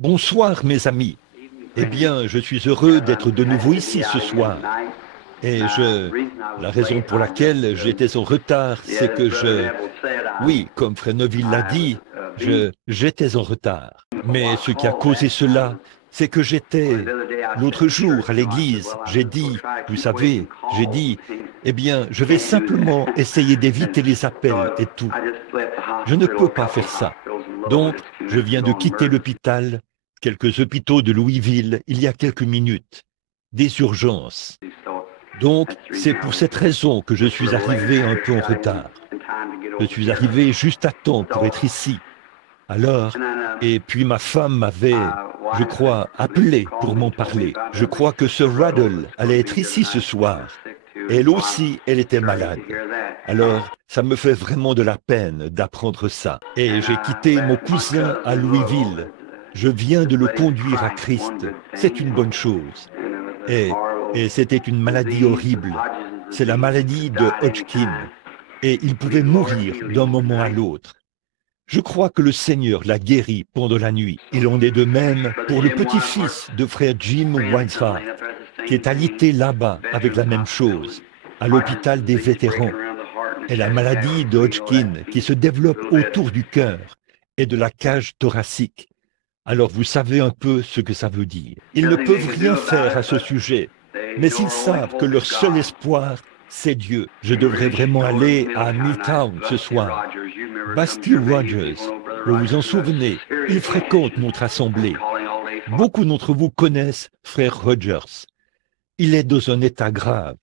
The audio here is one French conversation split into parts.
Bonsoir mes amis. Eh bien, je suis heureux d'être de nouveau ici ce soir. Et la raison pour laquelle j'étais en retard, c'est que oui, comme Frère Neville l'a dit, j'étais en retard. Mais ce qui a causé cela, c'est que l'autre jour à l'église, j'ai dit, vous savez, eh bien, je vais simplement essayer d'éviter les appels et tout. Je ne peux pas faire ça. Donc, je viens de quitter l'hôpital, quelques hôpitaux de Louisville, il y a quelques minutes. Des urgences. Donc, c'est pour cette raison que je suis arrivé un peu en retard. Je suis arrivé juste à temps pour être ici. Alors, et puis ma femme m'avait, je crois, appelé pour m'en parler. Je crois que Sir Ruddle allait être ici ce soir. Elle aussi, elle était malade. Alors, ça me fait vraiment de la peine d'apprendre ça. Et j'ai quitté mon cousin à Louisville. Je viens de le conduire à Christ. C'est une bonne chose. Et c'était une maladie horrible. C'est la maladie de Hodgkin. Et il pouvait mourir d'un moment à l'autre. Je crois que le Seigneur l'a guéri pendant la nuit. Il en est de même pour le petit-fils de frère Jim Winesheart, qui est alité là-bas avec la même chose, à l'hôpital des vétérans. Et la maladie de Hodgkin qui se développe autour du cœur et de la cage thoracique. Alors vous savez un peu ce que ça veut dire. Ils ne peuvent rien faire à ce sujet, mais ils savent que leur seul espoir, c'est Dieu. Je devrais vraiment aller à Milltown ce soir. Basti Rogers, vous vous en souvenez, il fréquente notre assemblée. Beaucoup d'entre vous connaissent frère Rogers. Il est dans un état grave.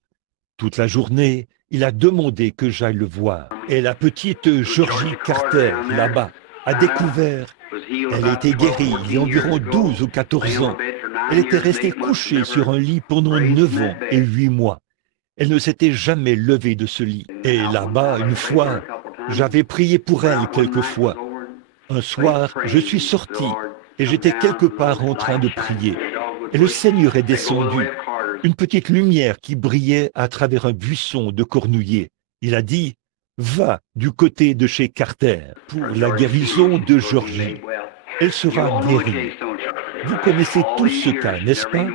Toute la journée, il a demandé que j'aille le voir. Et la petite Georgie Carter, là-bas, a découvert. Elle a été guérie il y a environ 12 ou 14 ans. Elle était restée couchée sur un lit pendant 9 ans et 8 mois. Elle ne s'était jamais levée de ce lit. Et là-bas, une fois, j'avais prié pour elle quelquefois. Un soir, je suis sorti et j'étais quelque part en train de prier. Et le Seigneur est descendu. Une petite lumière qui brillait à travers un buisson de cornouiller. Il a dit, va du côté de chez Carter pour la guérison de Georgie. Elle sera guérie. Vous connaissez tous ce cas, n'est-ce pas?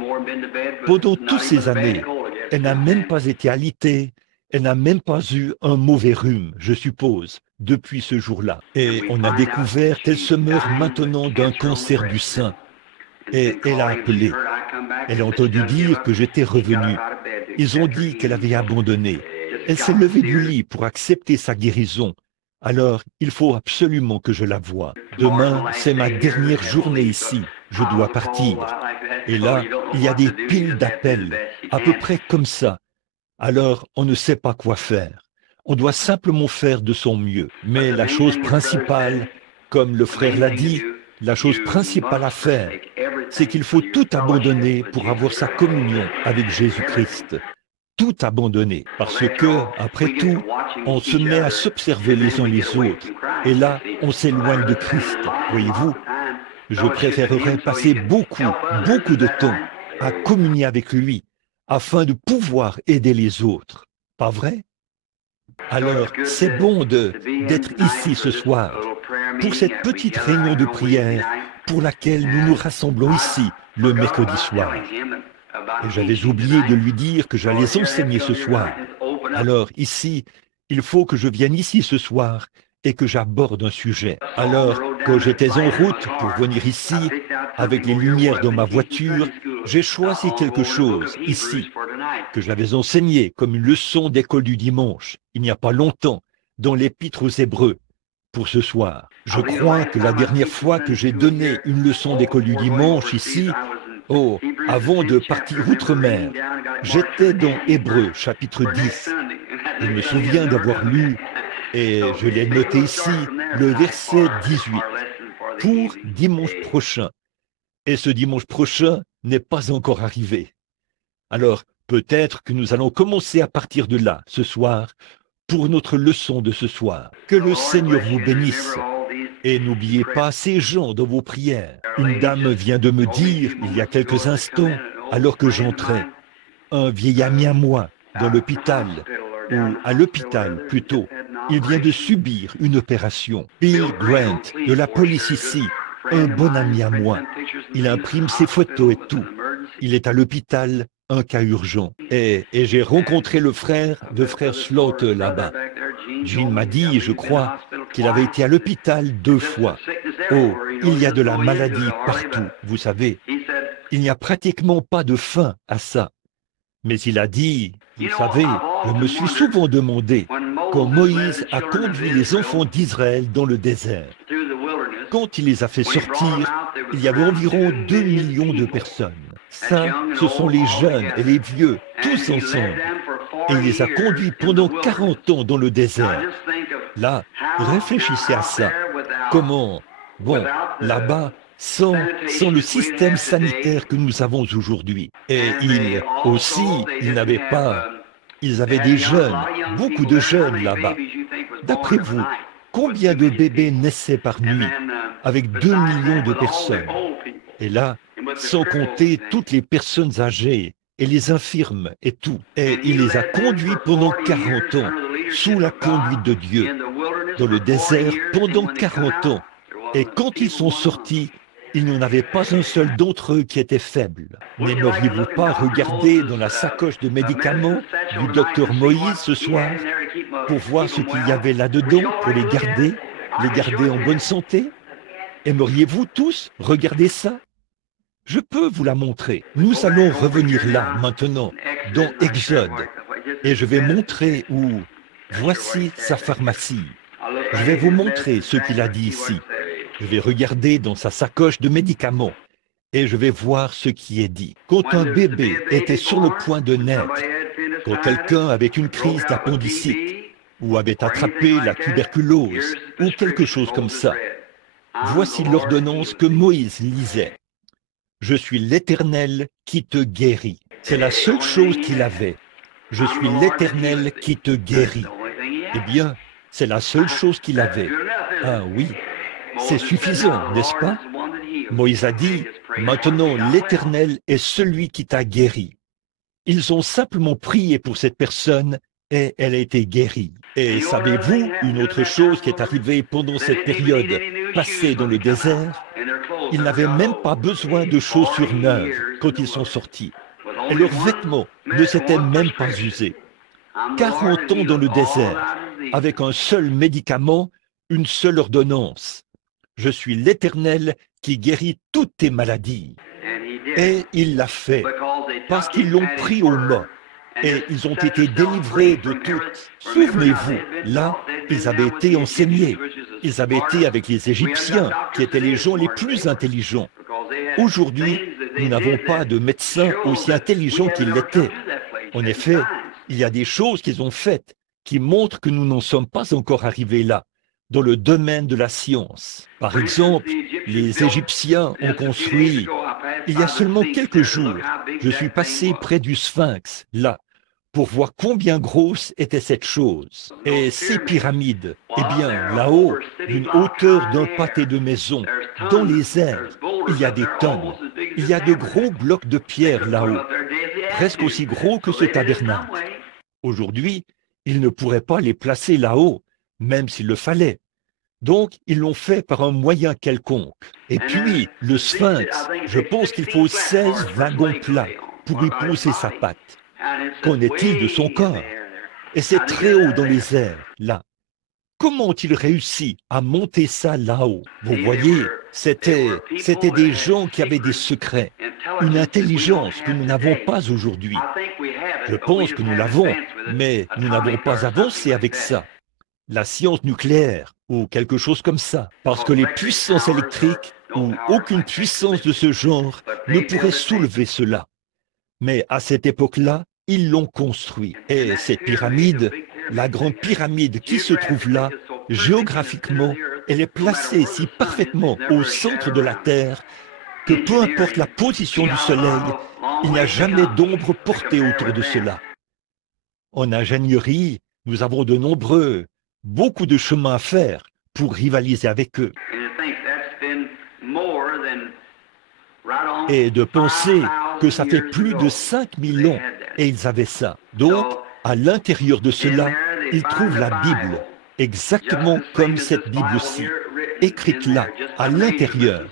Pendant toutes ces années, elle n'a même pas été alitée, elle n'a même pas eu un mauvais rhume, je suppose, depuis ce jour-là. Et on a découvert qu'elle se meurt maintenant d'un cancer du sein. Et elle a appelé. Elle a entendu dire que j'étais revenu. Ils ont dit qu'elle avait abandonné. Elle s'est levée du lit pour accepter sa guérison. Alors, il faut absolument que je la voie. Demain, c'est ma dernière journée ici. Je dois partir. Et là, il y a des piles d'appels, à peu près comme ça. Alors, on ne sait pas quoi faire. On doit simplement faire de son mieux. Mais la chose principale, comme le frère l'a dit, la chose principale à faire, c'est qu'il faut tout abandonner pour avoir sa communion avec Jésus-Christ. Tout abandonner, parce que, après tout, on se met à s'observer les uns les autres. Et là, on s'éloigne de Christ, voyez-vous. Je préférerais passer beaucoup de temps à communier avec lui, afin de pouvoir aider les autres. Pas vrai? Alors, c'est bon d'être ici ce soir, pour cette petite réunion de prière pour laquelle nous nous rassemblons ici le mercredi soir. Et j'avais oublié de lui dire que j'allais enseigner ce soir. Alors ici, il faut que je vienne ici ce soir et que j'aborde un sujet. Alors, quand j'étais en route pour venir ici, avec les lumières dans ma voiture, j'ai choisi quelque chose ici, que j'avais enseigné comme une leçon d'école du dimanche, il n'y a pas longtemps, dans l'Épître aux Hébreux, pour ce soir. Je crois que la dernière fois que j'ai donné une leçon d'école du dimanche ici, avant de partir outre-mer, j'étais dans Hébreux, chapitre 10. Je me souviens d'avoir lu, et je l'ai noté ici, le verset 18, pour dimanche prochain. Et ce dimanche prochain n'est pas encore arrivé. Alors, peut-être que nous allons commencer à partir de là, ce soir, pour notre leçon de ce soir. Que le Seigneur vous bénisse. Et n'oubliez pas ces gens dans vos prières. Une dame vient de me dire, il y a quelques instants, alors que j'entrais, un vieil ami à moi, dans l'hôpital, ou à l'hôpital plutôt, il vient de subir une opération. Bill Grant, de la police ici, un bon ami à moi. Il imprime ses photos et tout. Il est à l'hôpital, un cas urgent. Et j'ai rencontré le frère Slaughter là-bas. Jean m'a dit, je crois, qu'il avait été à l'hôpital 2 fois. Oh, il y a de la maladie partout, vous savez. Il n'y a pratiquement pas de fin à ça. Mais il a dit, vous savez, je me suis souvent demandé quand Moïse a conduit les enfants d'Israël dans le désert. Quand il les a fait sortir, il y avait environ 2 millions de personnes. Ça, ce sont les jeunes et les vieux, tous ensemble. Et il les a conduits pendant 40 ans dans le désert. Là, réfléchissez à ça. Comment, bon, là-bas, sans le système sanitaire que nous avons aujourd'hui. Et ils n'avaient pas, ils avaient des jeunes, beaucoup de jeunes là-bas. D'après vous, combien de bébés naissaient par nuit avec 2 millions de personnes? Et là, sans compter toutes les personnes âgées et les infirmes et tout. Et il les a conduits pendant 40 ans, sous la conduite de Dieu, dans le désert pendant 40 ans. Et quand ils sont sortis, il n'y en avait pas un seul d'entre eux qui était faible. N'aimeriez-vous pas regarder dans la sacoche de médicaments du docteur Moïse ce soir pour voir ce qu'il y avait là-dedans pour les garder en bonne santé? Aimeriez-vous tous regarder ça? Je peux vous la montrer. Nous allons revenir là, maintenant, dans Exode. Et je vais montrer où. Voici sa pharmacie. Je vais vous montrer ce qu'il a dit ici. Je vais regarder dans sa sacoche de médicaments. Et je vais voir ce qui est dit. Quand un bébé était sur le point de naître, quand quelqu'un avait une crise d'appendicite, ou avait attrapé la tuberculose, ou quelque chose comme ça, voici l'ordonnance que Moïse lisait. Je suis l'Éternel qui te guérit. C'est la seule chose qu'il avait. Je suis l'Éternel qui te guérit. Eh bien, c'est la seule chose qu'il avait. Ah oui, c'est suffisant, n'est-ce pas? Moïse a dit, maintenant l'Éternel est celui qui t'a guéri. Ils ont simplement prié pour cette personne et elle a été guérie. Et savez-vous une autre chose qui est arrivée pendant cette période passée dans le désert? Ils n'avaient même pas besoin de chaussures neuves quand ils sont sortis. Et leurs vêtements ne s'étaient même pas usés. 40 ans dans le désert, avec un seul médicament, une seule ordonnance. Je suis l'Éternel qui guérit toutes tes maladies. Et il l'a fait, parce qu'ils l'ont pris au mot. Et ils ont été délivrés de toutes. Souvenez-vous, là, ils avaient été enseignés. Ils avaient été avec les Égyptiens, qui étaient les gens les plus intelligents. Aujourd'hui, nous n'avons pas de médecins aussi intelligents qu'ils l'étaient. En effet, il y a des choses qu'ils ont faites qui montrent que nous n'en sommes pas encore arrivés là, dans le domaine de la science. Par exemple, les Égyptiens ont construit, il y a seulement quelques jours, je suis passé près du Sphinx, là, pour voir combien grosse était cette chose. Et ces pyramides, eh bien, là-haut, d'une hauteur d'un pâté de maison, dans les airs, il y a des tonnes. Il y a de gros blocs de pierre là-haut, presque aussi gros que ce tabernacle. Aujourd'hui, ils ne pourraient pas les placer là-haut, même s'il le fallait. Donc, ils l'ont fait par un moyen quelconque. Et puis, le Sphinx, je pense qu'il faut 16 wagons plats pour y poser sa patte. Qu'en est-il de son corps? Et c'est très haut dans les airs, là. Comment ont-ils réussi à monter ça là-haut? Vous voyez, c'était des gens qui avaient des secrets, une intelligence que nous n'avons pas aujourd'hui. Je pense que nous l'avons, mais nous n'avons pas avancé avec ça. La science nucléaire, ou quelque chose comme ça, parce que les puissances électriques, ou aucune puissance de ce genre, ne pourrait soulever cela. Mais à cette époque-là, ils l'ont construit. Et cette pyramide, la grande pyramide qui se trouve là, géographiquement, elle est placée si parfaitement au centre de la Terre que peu importe la position du Soleil, il n'y a jamais d'ombre portée autour de cela. En ingénierie, nous avons beaucoup de chemin à faire pour rivaliser avec eux. Et de penser que ça fait plus de 5000 ans et ils avaient ça. Donc, à l'intérieur de cela, ils trouvent la Bible, exactement comme cette Bible-ci. écrites là, à l'intérieur,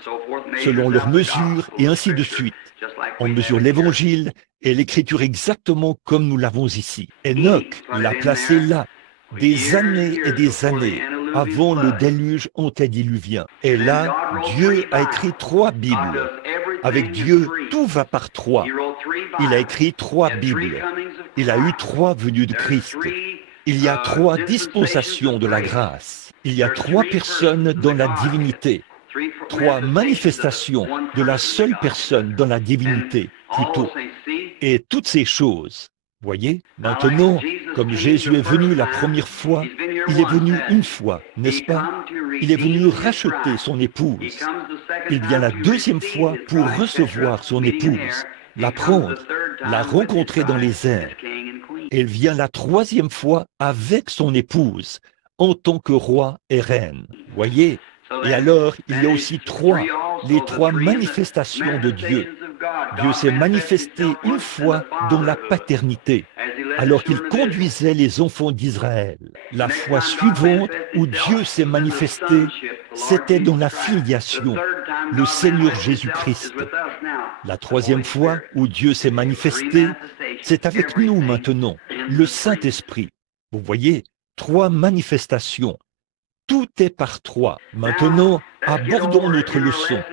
selon leur mesure et ainsi de suite. On mesure l'Évangile et l'Écriture exactement comme nous l'avons ici. Enoch l'a placé là, des années et des années avant le déluge antédiluvien. Et là, Dieu a écrit 3 Bibles. Avec Dieu, tout va par 3. Il a écrit 3 Bibles. Il a eu 3 venues de Christ. Il y a 3 dispensations de la grâce. Il y a 3 personnes dans la divinité. 3 manifestations de la seule personne dans la divinité, plutôt. Et toutes ces choses, voyez, maintenant, comme Jésus est venu la première fois, il est venu une fois, n'est-ce pas? Il est venu racheter son épouse. Il vient la deuxième fois pour recevoir son épouse, la prendre, la rencontrer dans les airs. Il vient la troisième fois avec son épouse, en tant que roi et reine. Voyez? Et alors, il y a aussi 3, les 3 manifestations de Dieu. Dieu s'est manifesté une fois dans la paternité, alors qu'il conduisait les enfants d'Israël. La fois suivante où Dieu s'est manifesté, c'était dans la filiation, le Seigneur Jésus-Christ. La troisième fois où Dieu s'est manifesté, c'est avec nous maintenant, le Saint-Esprit. Vous voyez, 3 manifestations. Tout est par 3. Maintenant, abordons notre leçon.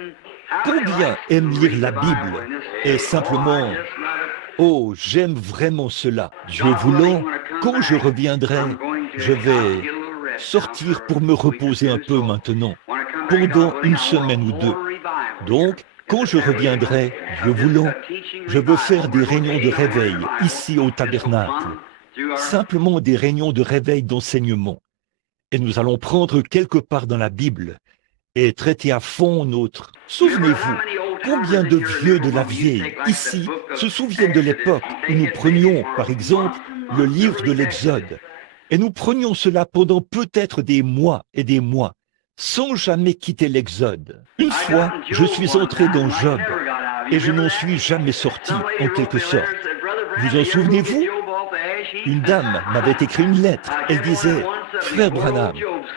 Combien aiment lire la Bible et simplement, oh, j'aime vraiment cela. Dieu voulant, quand je reviendrai, je vais sortir pour me reposer un peu maintenant, pendant une semaine ou 2. Donc, quand je reviendrai, Dieu voulant, je veux faire des réunions de réveil ici au tabernacle. Simplement des réunions de réveil d'enseignement. Et nous allons prendre quelque part dans la Bible et traiter à fond notre... Souvenez-vous, combien de vieux de la vieille, ici, se souviennent de l'époque où nous prenions, par exemple, le livre de l'Exode. Et nous prenions cela pendant peut-être des mois et des mois, sans jamais quitter l'Exode. Une fois, je suis entré dans Job et je n'en suis jamais sorti, en quelque sorte. Vous en souvenez-vous? Une dame m'avait écrit une lettre. Elle disait, « Frère Branham,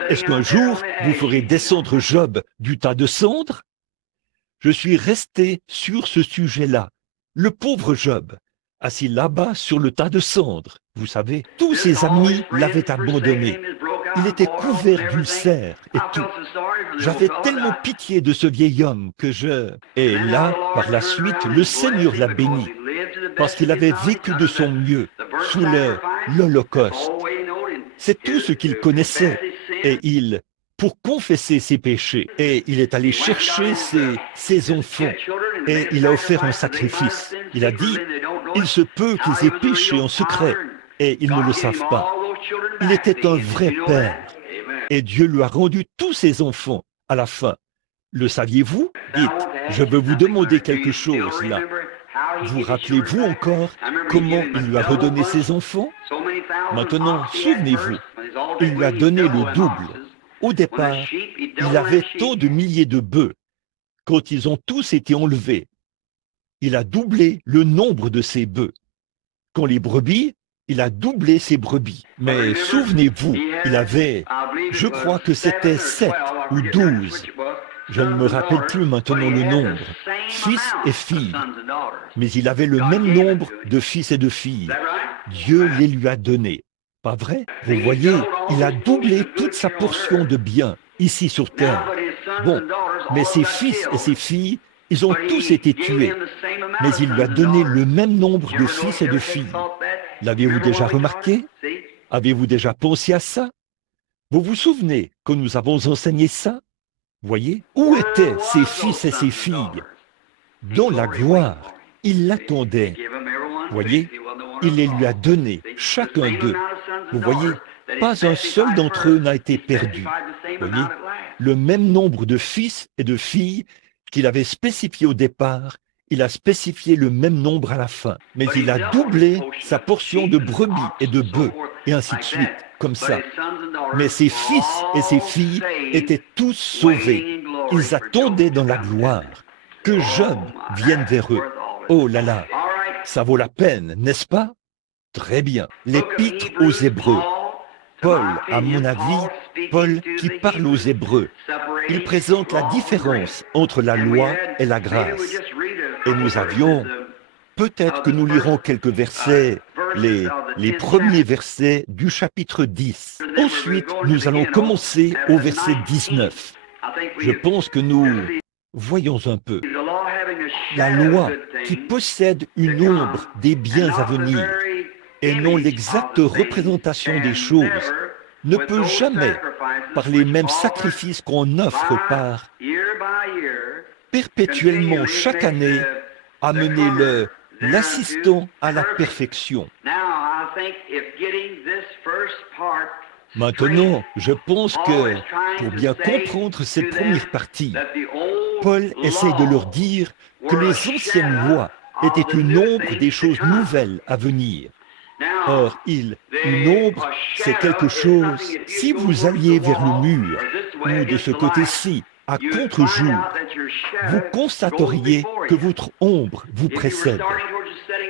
est-ce qu'un jour vous ferez descendre Job du tas de cendres ?» Je suis resté sur ce sujet-là. Le pauvre Job, assis là-bas sur le tas de cendres. Vous savez, tous ses amis l'avaient abandonné. Il était couvert d'ulcères et tout. J'avais tellement pitié de ce vieil homme que je... Et là, par la suite, le Seigneur l'a béni, parce qu'il avait vécu de son mieux sous l'Holocauste. C'est tout ce qu'il connaissait. Et pour confesser ses péchés, et il est allé chercher ses enfants, et il a offert un sacrifice. Il a dit, il se peut qu'ils aient péché en secret, et ils ne le savent pas. Il était un vrai père, et Dieu lui a rendu tous ses enfants à la fin. Le saviez-vous? Dites, je veux vous demander quelque chose là. Vous rappelez-vous encore comment il lui a redonné ses enfants? Maintenant, souvenez-vous, il lui a donné le double. Au départ, il avait tant de milliers de bœufs. Quand ils ont tous été enlevés, il a doublé le nombre de ses bœufs. Quand les brebis, il a doublé ses brebis. Mais souvenez-vous, il avait, je crois que c'était 7 ou 12. Je ne me rappelle plus maintenant le nombre, fils et filles. Mais il avait le même nombre de fils et de filles. Dieu les lui a donnés. Pas vrai? Vous voyez, il a doublé toute sa portion de biens ici sur terre. Bon, mais ses fils et ses filles, ils ont tous été tués. Mais il lui a donné le même nombre de fils et de filles. L'aviez-vous déjà remarqué? Avez-vous déjà pensé à ça? Vous vous souvenez que nous avons enseigné ça? Voyez, où étaient ses fils et ses filles? Dans la gloire, il l'attendait. Voyez, il les lui a donnés, chacun d'eux. Vous voyez, pas un seul d'entre eux n'a été perdu. Voyez, le même nombre de fils et de filles qu'il avait spécifié au départ, il a spécifié le même nombre à la fin. Mais il a doublé sa portion de brebis et de bœufs, et ainsi de suite, comme ça. Mais ses fils et ses filles étaient tous sauvés. Ils attendaient dans la gloire que Job vienne vers eux. Oh là là, ça vaut la peine, n'est-ce pas? Très bien. L'Épître aux Hébreux. Paul, à mon avis, Paul qui parle aux Hébreux, il présente la différence entre la loi et la grâce. Et nous avions, peut-être que nous lirons quelques versets, les premiers versets du chapitre 10. Ensuite, nous allons commencer au verset 19. Je pense que nous voyons un peu la loi qui possède une ombre des biens à venir et non l'exacte représentation des choses ne peut jamais, par les mêmes sacrifices qu'on offre par perpétuellement chaque année, amener l'assistant à la perfection. Maintenant, je pense que pour bien comprendre cette première partie, Paul essaie de leur dire que les anciennes lois étaient une ombre des choses nouvelles à venir. Or, une ombre, c'est quelque chose, si vous alliez vers le mur, ou de ce côté-ci, à contre-jour, vous constateriez que votre ombre vous précède.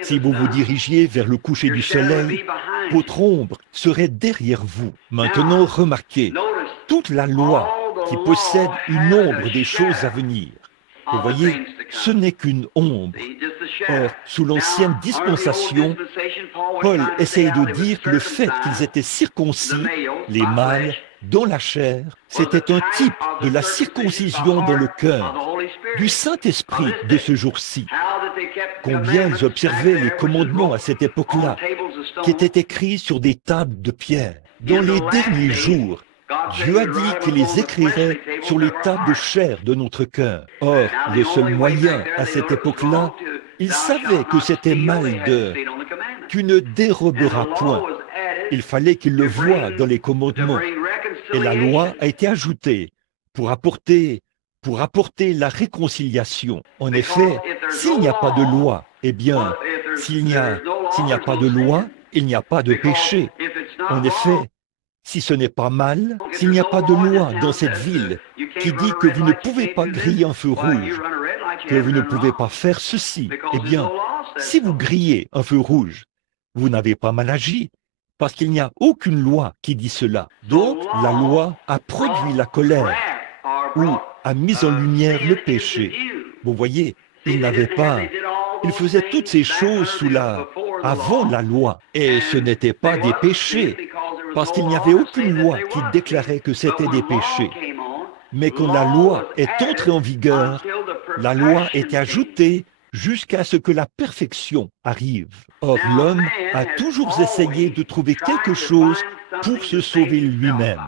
Si vous vous dirigiez vers le coucher du soleil, votre ombre serait derrière vous. Maintenant, remarquez, toute la loi qui possède une ombre des choses à venir. Vous voyez, ce n'est qu'une ombre. Or, sous l'ancienne dispensation, Paul essaye de dire que le fait qu'ils étaient circoncis, les mâles, dans la chair, c'était un type de la circoncision dans le cœur, du Saint-Esprit de ce jour-ci. Combien ils observaient les commandements à cette époque-là, qui étaient écrits sur des tables de pierre. Dans les derniers jours, Dieu a dit qu'il les écrirait sur les tables de chair de notre cœur. Or, le seul moyen à cette époque-là, ils savaient que c'était mal de « tu ne déroberas point ». Il fallait qu'ils le voient dans les commandements. Et la loi a été ajoutée pour apporter la réconciliation. En effet, s'il n'y a pas de loi, eh bien, s'il n'y a pas de loi, il n'y a pas de péché. En effet, si ce n'est pas mal, s'il n'y a pas de loi dans cette ville qui dit que vous ne pouvez pas griller un feu rouge, que vous ne pouvez pas faire ceci, eh bien, si vous grillez un feu rouge, vous n'avez pas mal agi, parce qu'il n'y a aucune loi qui dit cela. Donc, la loi a produit la colère, ou a mis en lumière le péché. Vous voyez, ils faisaient toutes ces choses avant la loi, et ce n'était pas des péchés, parce qu'il n'y avait aucune loi qui déclarait que c'était des péchés. Mais quand la loi est entrée en vigueur, la loi est ajoutée jusqu'à ce que la perfection arrive. Or, l'homme a toujours essayé de trouver quelque chose pour se sauver lui-même.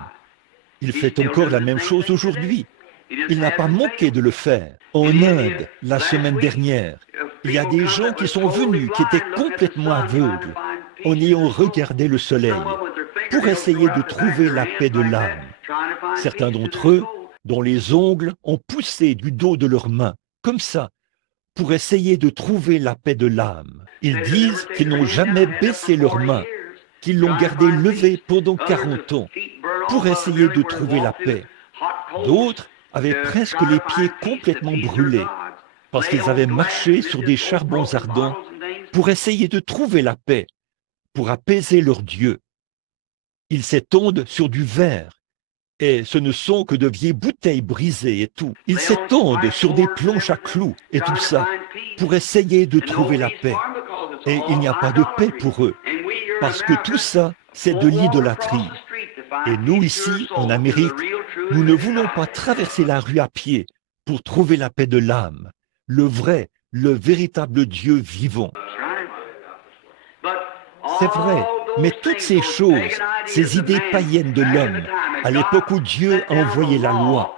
Il fait encore la même chose aujourd'hui. Il n'a pas manqué de le faire. En Inde, la semaine dernière, il y a des gens qui sont venus, qui étaient complètement aveugles, en ayant regardé le soleil, pour essayer de trouver la paix de l'âme. Certains d'entre eux, dont les ongles ont poussé du dos de leurs mains, comme ça, pour essayer de trouver la paix de l'âme. Ils disent qu'ils n'ont jamais baissé leurs mains, qu'ils l'ont gardée levée pendant 40 ans, pour essayer de trouver la paix. D'autres avaient presque les pieds complètement brûlés, parce qu'ils avaient marché sur des charbons ardents pour essayer de trouver la paix, pour apaiser leur Dieu. Ils s'étendent sur du verre, et ce ne sont que de vieilles bouteilles brisées et tout. Ils s'étendent sur des planches à clous et tout ça, pour essayer de trouver la paix. Et il n'y a pas de paix pour eux, parce que tout ça, c'est de l'idolâtrie. Et nous, ici, en Amérique, nous ne voulons pas traverser la rue à pied pour trouver la paix de l'âme, le vrai, le véritable Dieu vivant. C'est vrai, mais toutes ces choses, ces idées païennes de l'homme, à l'époque où Dieu a envoyé la loi,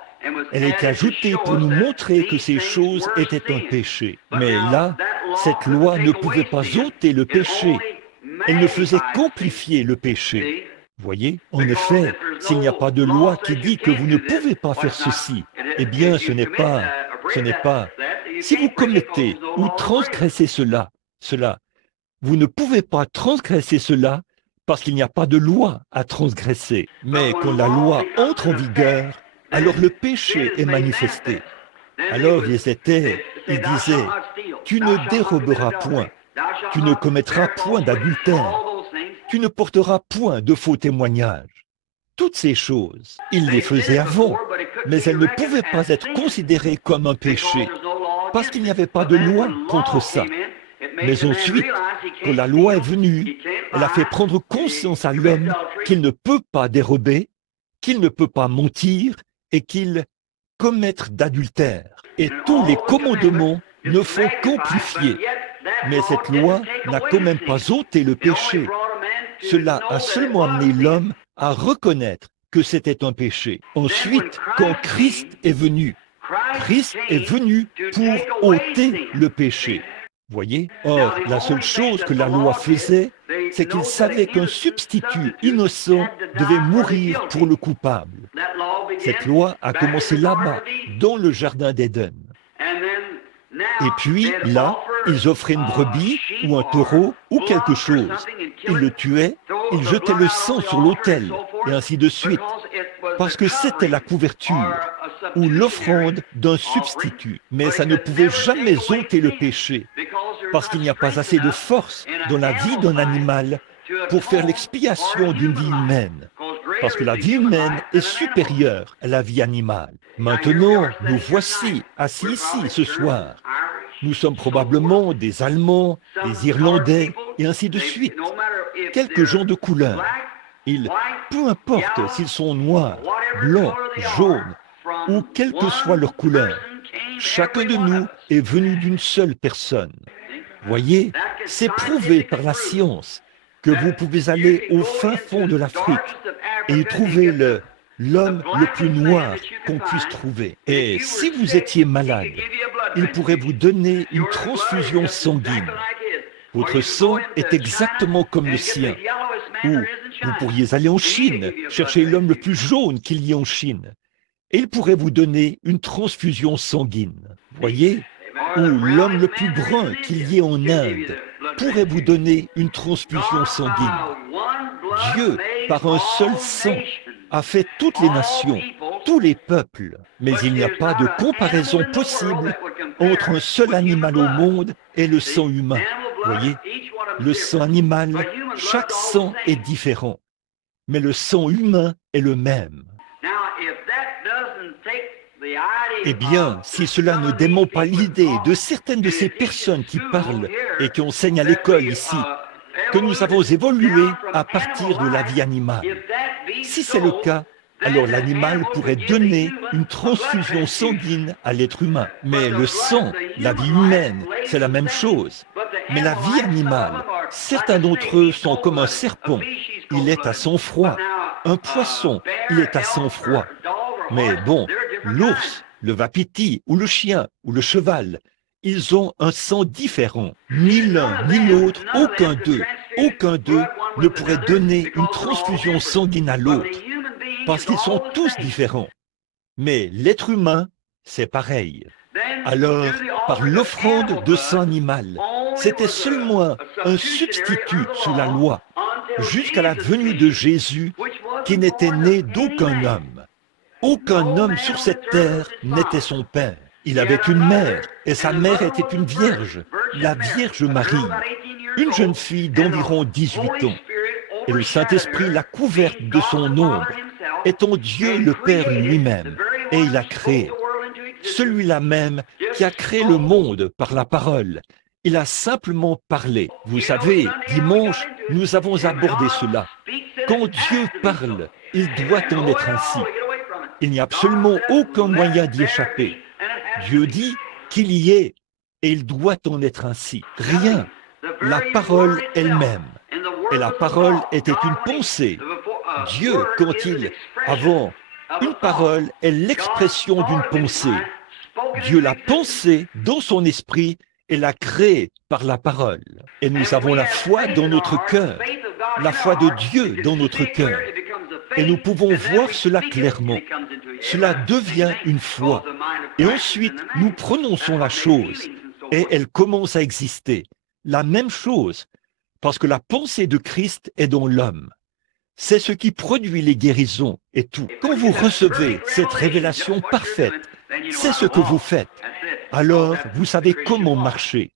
elle est ajoutée pour nous montrer que ces choses étaient un péché. Mais là, cette loi ne pouvait pas ôter le péché, elle ne faisait qu'amplifier le péché. Voyez, en effet, s'il n'y a pas de loi qui dit que vous ne pouvez pas faire ceci, eh bien, ce n'est pas. Si vous commettez ou transgressez cela, vous ne pouvez pas transgresser cela parce qu'il n'y a pas de loi à transgresser. Mais quand la loi entre en vigueur, alors le péché est manifesté. Alors ils disaient, tu ne déroberas point, tu ne commettras point d'adultère, tu ne porteras point de faux témoignages. Toutes ces choses, il les faisait avant, mais elles ne pouvaient pas être considérées comme un péché, parce qu'il n'y avait pas de loi contre ça. Mais ensuite, quand la loi est venue, elle a fait prendre conscience à l'homme qu'il ne peut pas dérober, qu'il ne peut pas mentir et qu'il commettre d'adultère. Et tous les commandements ne font qu'amplifier. Mais cette loi n'a quand même pas ôté le péché. Cela a seulement amené l'homme à reconnaître que c'était un péché. Ensuite, quand Christ est venu pour ôter le péché. Voyez? Or, la seule chose que la loi faisait, c'est qu'il savait qu'un substitut innocent devait mourir pour le coupable. Cette loi a commencé là-bas, dans le jardin d'Éden. Et puis, là, ils offraient une brebis ou un taureau ou quelque chose. Ils le tuaient, ils jetaient le sang sur l'autel, et ainsi de suite, parce que c'était la couverture ou l'offrande d'un substitut. Mais ça ne pouvait jamais ôter le péché, parce qu'il n'y a pas assez de force dans la vie d'un animal pour faire l'expiation d'une vie humaine, parce que la vie humaine est supérieure à la vie animale. Maintenant, nous voici assis ici ce soir. Nous sommes probablement des Allemands, des Irlandais, et ainsi de suite. Quelques gens de couleur. Peu importe s'ils sont noirs, blancs, jaunes, ou quelle que soit leur couleur, chacun de nous est venu d'une seule personne. Voyez, c'est prouvé par la science que vous pouvez aller au fin fond de l'Afrique et y trouver l'homme le plus noir qu'on puisse trouver. Et si vous étiez malade, il pourrait vous donner une transfusion sanguine. Votre sang est exactement comme le sien. Ou vous pourriez aller en Chine, chercher l'homme le plus jaune qu'il y ait en Chine. Et il pourrait vous donner une transfusion sanguine. Voyez? Ou l'homme le plus brun qu'il y ait en Inde pourrait vous donner une transfusion sanguine. Dieu, par un seul sang, a fait toutes les nations, tous les peuples. Mais il n'y a pas de comparaison possible entre un seul animal au monde et le sang humain. Voyez? Le sang animal, chaque sang est différent. Mais le sang humain est le même. Eh bien, si cela ne dément pas l'idée de certaines de ces personnes qui parlent et qui enseignent à l'école ici, que nous avons évolué à partir de la vie animale. Si c'est le cas, alors l'animal pourrait donner une transfusion sanguine à l'être humain. Mais le sang, la vie humaine, c'est la même chose. Mais la vie animale, certains d'entre eux sont comme un serpent. Il est à sang froid. Un poisson, il est à sang froid. Mais bon, l'ours, le wapiti, ou le chien, ou le cheval, ils ont un sang différent. Ni l'un, ni l'autre, aucun d'eux ne pourrait donner une transfusion sanguine à l'autre, parce qu'ils sont tous différents. Mais l'être humain, c'est pareil. Alors, par l'offrande de sang animal, c'était seulement un substitut sous la loi, jusqu'à la venue de Jésus, qui n'était né d'aucun homme. Aucun homme sur cette terre n'était son père. Il avait une mère, et sa mère était une vierge, la Vierge Marie, une jeune fille d'environ 18 ans. Et le Saint-Esprit l'a couverte de son ombre, étant Dieu le Père lui-même, et il a créé. Celui-là même qui a créé le monde par la parole. Il a simplement parlé. Vous savez, dimanche, nous avons abordé cela. Quand Dieu parle, il doit en être ainsi. Il n'y a absolument aucun moyen d'y échapper. Dieu dit qu'il y est, et il doit en être ainsi. Rien. La parole elle-même. Et la parole était une pensée. Dieu, avant, une parole est l'expression d'une pensée. Dieu l'a pensée dans son esprit et l'a créée par la parole. Et nous avons la foi dans notre cœur, la foi de Dieu dans notre cœur. Et nous pouvons voir cela clairement. Cela devient une foi. Et ensuite, nous prononçons la chose et elle commence à exister. La même chose, parce que la pensée de Christ est dans l'homme. C'est ce qui produit les guérisons et tout. Quand vous recevez cette révélation parfaite, c'est ce que vous faites. Alors, vous savez comment marcher.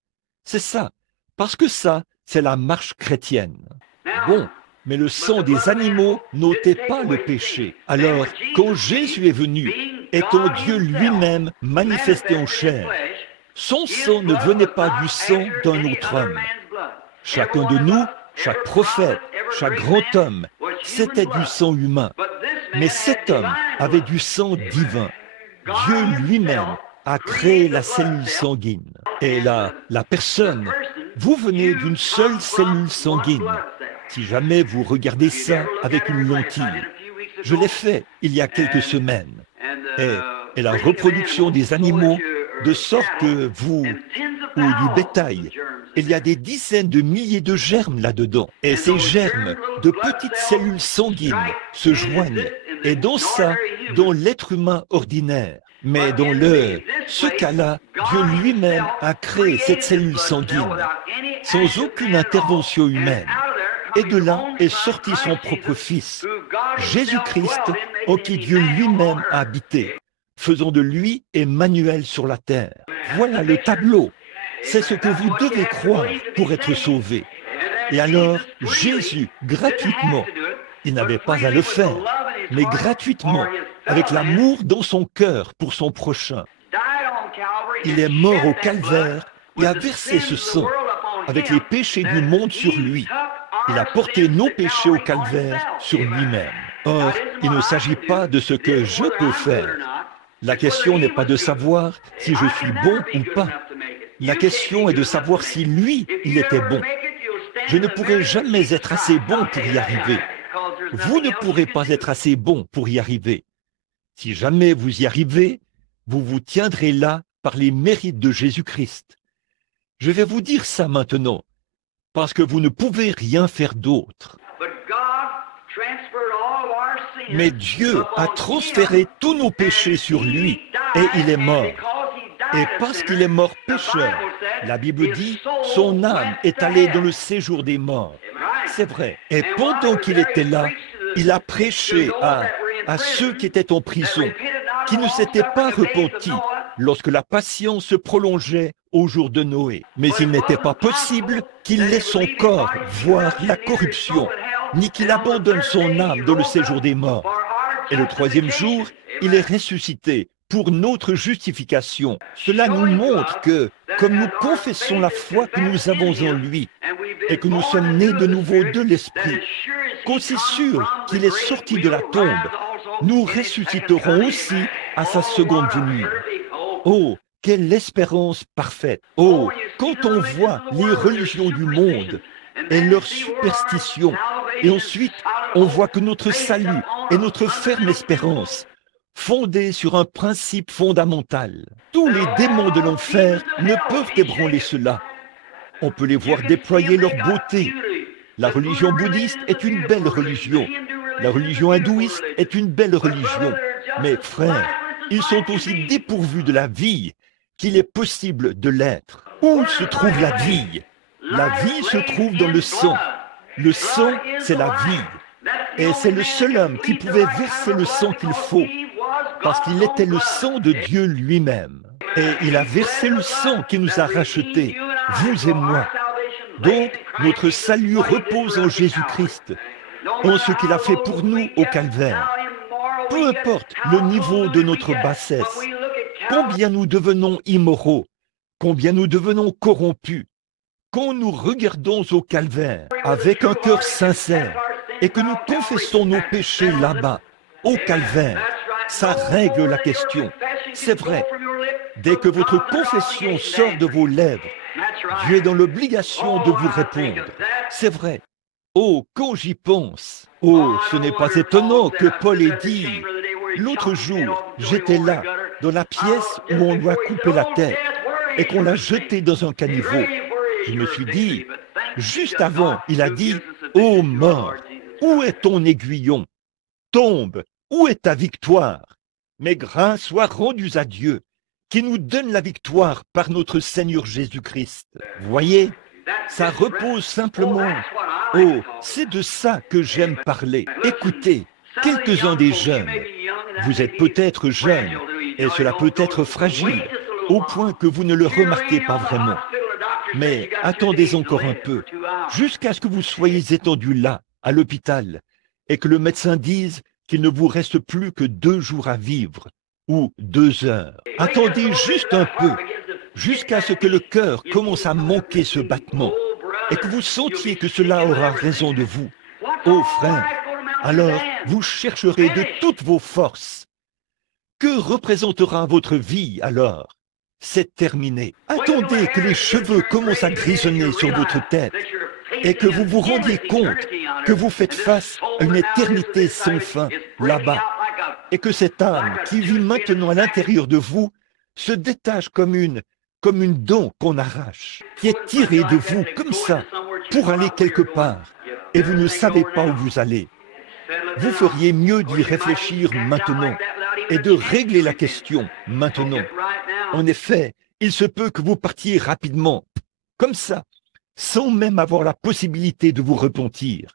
C'est ça, parce que ça, c'est la marche chrétienne. Bon, Mais le sang des animaux n'ôtait pas le péché. Alors, quand Jésus est venu, étant Dieu lui-même manifesté en chair, son sang ne venait pas du sang d'un autre homme. Chacun de nous, chaque prophète, chaque grand homme, c'était du sang humain. Mais cet homme avait du sang divin. Dieu lui-même a créé la cellule sanguine. Et la personne, vous venez d'une seule cellule sanguine. Si jamais vous regardez ça avec une lentille, je l'ai fait il y a quelques semaines. Et la reproduction des animaux, de sorte que vous, ou du bétail, il y a des dizaines de milliers de germes là-dedans. Et ces germes de petites cellules sanguines se joignent. Et dans ça, dans l'être humain ordinaire. Mais dans ce cas-là, Dieu lui-même a créé cette cellule sanguine, sans aucune intervention humaine. Et de là est sorti son propre Fils, Jésus-Christ, en qui Dieu lui-même a habité, faisant de lui Emmanuel sur la terre. Voilà le tableau. C'est ce que vous devez croire pour être sauvé. Et alors, Jésus, gratuitement, il n'avait pas à le faire, mais gratuitement, avec l'amour dans son cœur pour son prochain. Il est mort au calvaire et a versé ce sang avec les péchés du monde sur lui. Il a porté nos péchés au calvaire sur lui-même. Or, il ne s'agit pas de ce que je peux faire. La question n'est pas de savoir si je suis bon ou pas. La question est de savoir si lui, il était bon. Je ne pourrai jamais être assez bon pour y arriver. Vous ne pourrez pas être assez bon pour y arriver. Si jamais vous y arrivez, vous vous tiendrez là par les mérites de Jésus-Christ. Je vais vous dire ça maintenant, parce que vous ne pouvez rien faire d'autre. Mais Dieu a transféré tous nos péchés sur lui, et il est mort. Et parce qu'il est mort pécheur, la Bible dit, son âme est allée dans le séjour des morts. C'est vrai. Et pendant qu'il était là, il a prêché à ceux qui étaient en prison, qui ne s'étaient pas repentis lorsque la patience se prolongeait au jour de Noé. Mais il n'était pas possible qu'il laisse son corps voir la corruption, ni qu'il abandonne son âme dans le séjour des morts. Et le troisième jour, il est ressuscité pour notre justification. Cela nous montre que, comme nous confessons la foi que nous avons en lui, et que nous sommes nés de nouveau de l'Esprit, qu'aussi sûr qu'il est sorti de la tombe, nous ressusciterons aussi à sa seconde venue. Oh, quelle espérance parfaite! Oh, quand on voit les religions du monde et leurs superstitions, et ensuite on voit que notre salut est notre ferme espérance, fondée sur un principe fondamental. Tous les démons de l'enfer ne peuvent ébranler cela. On peut les voir déployer leur beauté. La religion bouddhiste est une belle religion. La religion hindouiste est une belle religion. Mais frères, ils sont aussi dépourvus de la vie qu'il est possible de l'être. Où se trouve la vie? La vie se trouve dans le sang. Le sang, c'est la vie. Et c'est le seul homme qui pouvait verser le sang qu'il faut, parce qu'il était le sang de Dieu lui-même. Et il a versé le sang qui nous a rachetés, vous et moi. Donc, notre salut repose en Jésus-Christ, en ce qu'il a fait pour nous au calvaire. Peu importe le niveau de notre bassesse, combien nous devenons immoraux, combien nous devenons corrompus, quand nous regardons au calvaire avec un cœur sincère et que nous confessons nos péchés là-bas, au calvaire, ça règle la question. C'est vrai. Dès que votre confession sort de vos lèvres, Dieu est dans l'obligation de vous répondre. C'est vrai. Oh, quand j'y pense. Oh, ce n'est pas étonnant que Paul ait dit, l'autre jour, j'étais là, dans la pièce où on lui a coupé la tête et qu'on l'a jeté dans un caniveau. Je me suis dit, juste avant, il a dit, ô mort, où est ton aiguillon? Tombe, où est ta victoire? Mais grâce soit rendue à Dieu, qui nous donne la victoire par notre Seigneur Jésus-Christ. Voyez, ça repose simplement. Oh, c'est de ça que j'aime parler. Écoutez, quelques-uns des jeunes, vous êtes peut-être jeunes, et cela peut être fragile, au point que vous ne le remarquez pas vraiment. Mais attendez encore un peu, jusqu'à ce que vous soyez étendus là, à l'hôpital et que le médecin dise qu'il ne vous reste plus que 2 jours à vivre ou 2 heures. Attendez juste un peu, jusqu'à ce que le cœur commence à manquer ce battement et que vous sentiez que cela aura raison de vous. Ô frère, alors vous chercherez de toutes vos forces. Que représentera votre vie alors? C'est terminé. Attendez que les cheveux commencent à grisonner sur votre tête et que vous vous rendiez compte que vous faites face à une éternité sans fin là-bas et que cette âme qui vit maintenant à l'intérieur de vous se détache comme une dent qu'on arrache, qui est tirée de vous comme ça pour aller quelque part et vous ne savez pas où vous allez. Vous feriez mieux d'y réfléchir maintenant et de régler la question maintenant. En effet, il se peut que vous partiez rapidement, comme ça, sans même avoir la possibilité de vous repentir.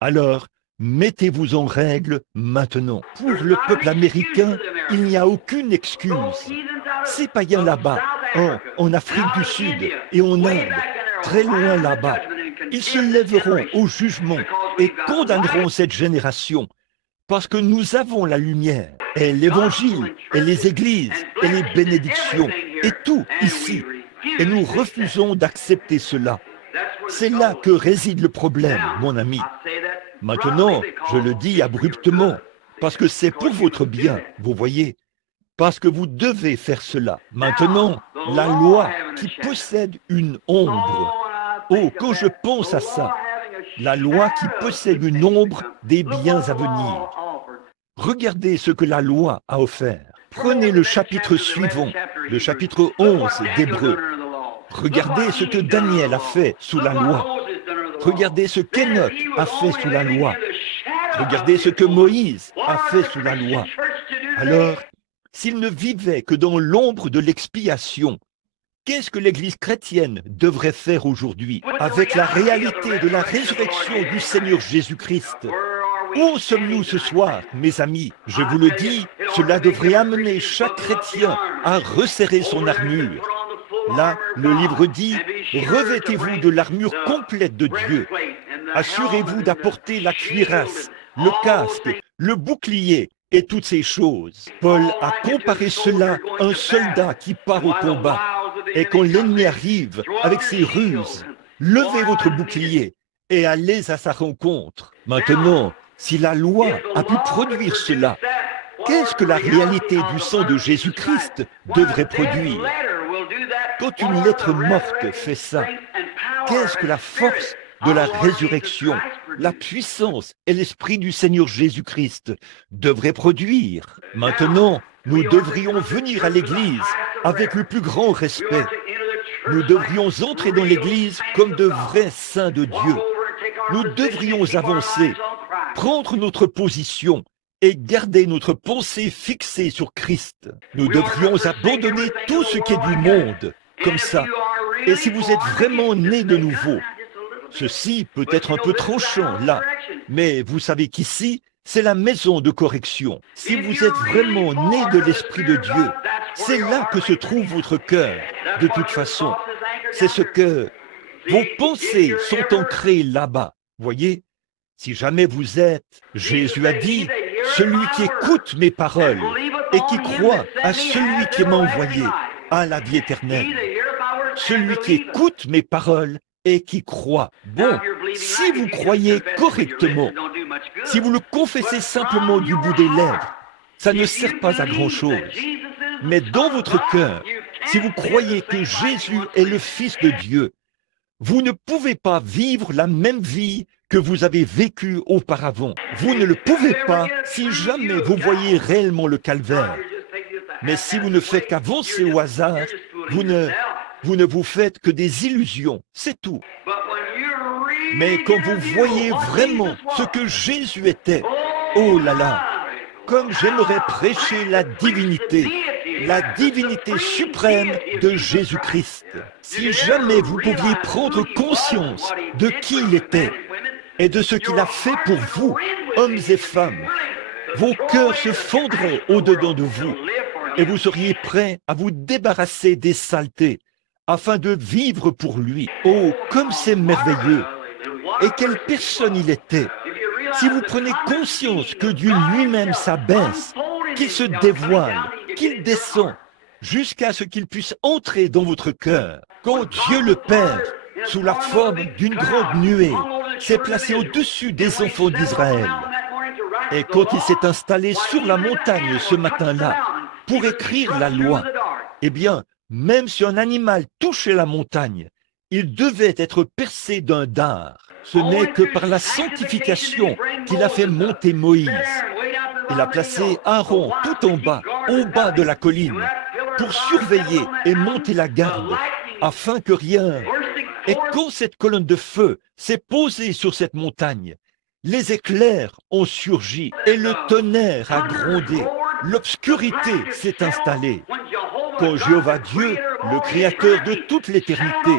Alors, mettez-vous en règle maintenant. Pour le peuple américain, il n'y a aucune excuse. Ces païens là-bas, en Afrique du Sud et en Inde, très loin là-bas, ils se lèveront au jugement et condamneront cette génération parce que nous avons la lumière et l'évangile et les églises et les bénédictions et tout ici. Et nous refusons d'accepter cela. C'est là que réside le problème, mon ami. Maintenant, je le dis abruptement, parce que c'est pour votre bien, vous voyez, parce que vous devez faire cela. Maintenant, la loi qui possède une ombre. Oh, quand je pense à ça, la loi qui possède une ombre des biens à venir. Regardez ce que la loi a offert. Prenez le chapitre suivant, le chapitre 11 d'Hébreux. Regardez ce que Daniel a fait sous la loi. Regardez ce qu'Enoch a fait sous la loi. Regardez ce que Moïse a fait sous la loi. Alors, s'il ne vivait que dans l'ombre de l'expiation, qu'est-ce que l'Église chrétienne devrait faire aujourd'hui avec la réalité de la résurrection du Seigneur Jésus-Christ? Où sommes-nous ce soir, mes amis? Je vous le dis, cela devrait amener chaque chrétien à resserrer son armure. Là, le livre dit, revêtez-vous de l'armure complète de Dieu. Assurez-vous d'apporter la cuirasse, le casque, le bouclier et toutes ces choses. Paul a comparé cela à un soldat qui part au combat. Et quand l'ennemi arrive avec ses ruses, levez votre bouclier et allez à sa rencontre. Maintenant, si la loi a pu produire cela, qu'est-ce que la réalité du sang de Jésus-Christ devrait produire? Quand une lettre morte fait ça, qu'est-ce que la force de la résurrection, la puissance et l'esprit du Seigneur Jésus-Christ devraient produire? Maintenant, nous devrions venir à l'Église avec le plus grand respect. Nous devrions entrer dans l'Église comme de vrais saints de Dieu. Nous devrions avancer, prendre notre position et garder notre pensée fixée sur Christ. Nous devrions abandonner tout ce qui est du monde, comme ça. Et si vous êtes vraiment né de nouveau, ceci peut être un peu tranchant là, mais vous savez qu'ici, c'est la maison de correction. Si vous êtes vraiment né de l'Esprit de Dieu, c'est là que se trouve votre cœur, de toute façon. C'est ce que vos pensées sont ancrées là-bas. Voyez, si jamais vous êtes, Jésus a dit, celui qui écoute mes paroles et qui croit à celui qui m'a envoyé a la vie éternelle. Celui qui écoute mes paroles et qui croit. Bon, si vous croyez correctement, si vous le confessez simplement du bout des lèvres, ça ne sert pas à grand-chose. Mais dans votre cœur, si vous croyez que Jésus est le Fils de Dieu, vous ne pouvez pas vivre la même vie que vous avez vécue auparavant. Vous ne le pouvez pas si jamais vous voyez réellement le calvaire. Mais si vous ne faites qu'avancer au hasard, vous ne vous faites que des illusions, c'est tout. Mais quand vous voyez vraiment ce que Jésus était, oh là là, comme j'aimerais prêcher la divinité suprême de Jésus-Christ. Si jamais vous pouviez prendre conscience de qui il était et de ce qu'il a fait pour vous, hommes et femmes, vos cœurs se fondraient au-dedans de vous et vous seriez prêts à vous débarrasser des saletés afin de vivre pour lui. Oh, comme c'est merveilleux! et quelle personne il était. Si vous prenez conscience que Dieu lui-même s'abaisse, qu'il se dévoile, qu'il descend, jusqu'à ce qu'il puisse entrer dans votre cœur, quand Dieu le Père, sous la forme d'une grande nuée, s'est placé au-dessus des enfants d'Israël, et quand il s'est installé sur la montagne ce matin-là pour écrire la loi, eh bien, même si un animal touchait la montagne, il devait être percé d'un dard. Ce n'est que par la sanctification qu'il a fait monter Moïse. Il a placé Aaron tout en bas, au bas de la colline, pour surveiller et monter la garde, afin que rien... Et quand cette colonne de feu s'est posée sur cette montagne, les éclairs ont surgi et le tonnerre a grondé. L'obscurité s'est installée. Quand Jéhovah Dieu, le Créateur de toute l'éternité,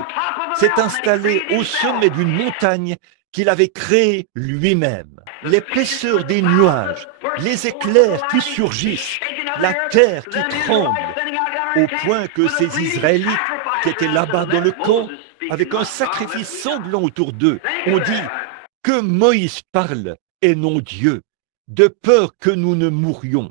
s'est installé au sommet d'une montagne qu'il avait créée lui-même. L'épaisseur des nuages, les éclairs qui surgissent, la terre qui tremble, au point que ces Israélites qui étaient là-bas dans le camp, avec un sacrifice sanglant autour d'eux, ont dit que Moïse parle et non Dieu, de peur que nous ne mourions.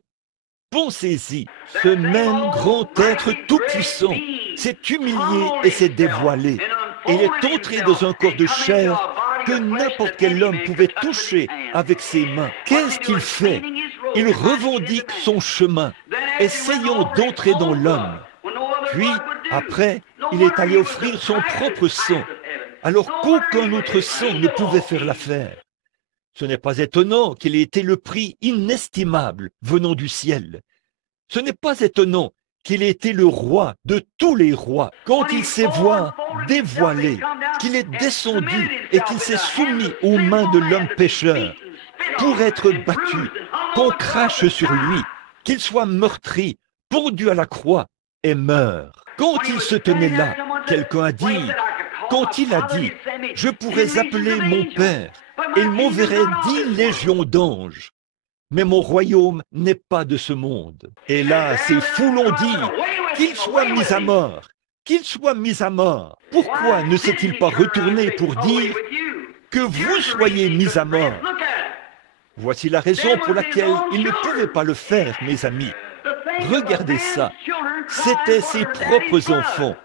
Pensez-y, ce même grand être tout-puissant s'est humilié et s'est dévoilé. Et il est entré dans un corps de chair que n'importe quel homme pouvait toucher avec ses mains. Qu'est-ce qu'il fait? Il revendique son chemin, essayant d'entrer dans l'homme. Puis, après, il est allé offrir son propre sang, alors qu'aucun autre sang ne pouvait faire l'affaire. Ce n'est pas étonnant qu'il ait été le prix inestimable venant du ciel. Ce n'est pas étonnant qu'il ait été le roi de tous les rois, quand il s'est voix dévoilé, qu'il est descendu et qu'il s'est soumis aux mains de l'homme pécheur pour être battu, qu'on crache sur lui, qu'il soit meurtri, pendu à la croix et meurt. Quand il se tenait là, quelqu'un a dit, quand il a dit, je pourrais appeler mon Père, et il m'enverrait 10 légions d'anges. Mais mon royaume n'est pas de ce monde. Et là, ces fous l'ont dit, qu'il soit mis à mort, qu'il soit mis à mort. Pourquoi ne s'est-il pas retourné pour dire que vous soyez mis à mort? Voici la raison pour laquelle il ne pouvait pas le faire, mes amis. Regardez ça, c'étaient ses propres enfants.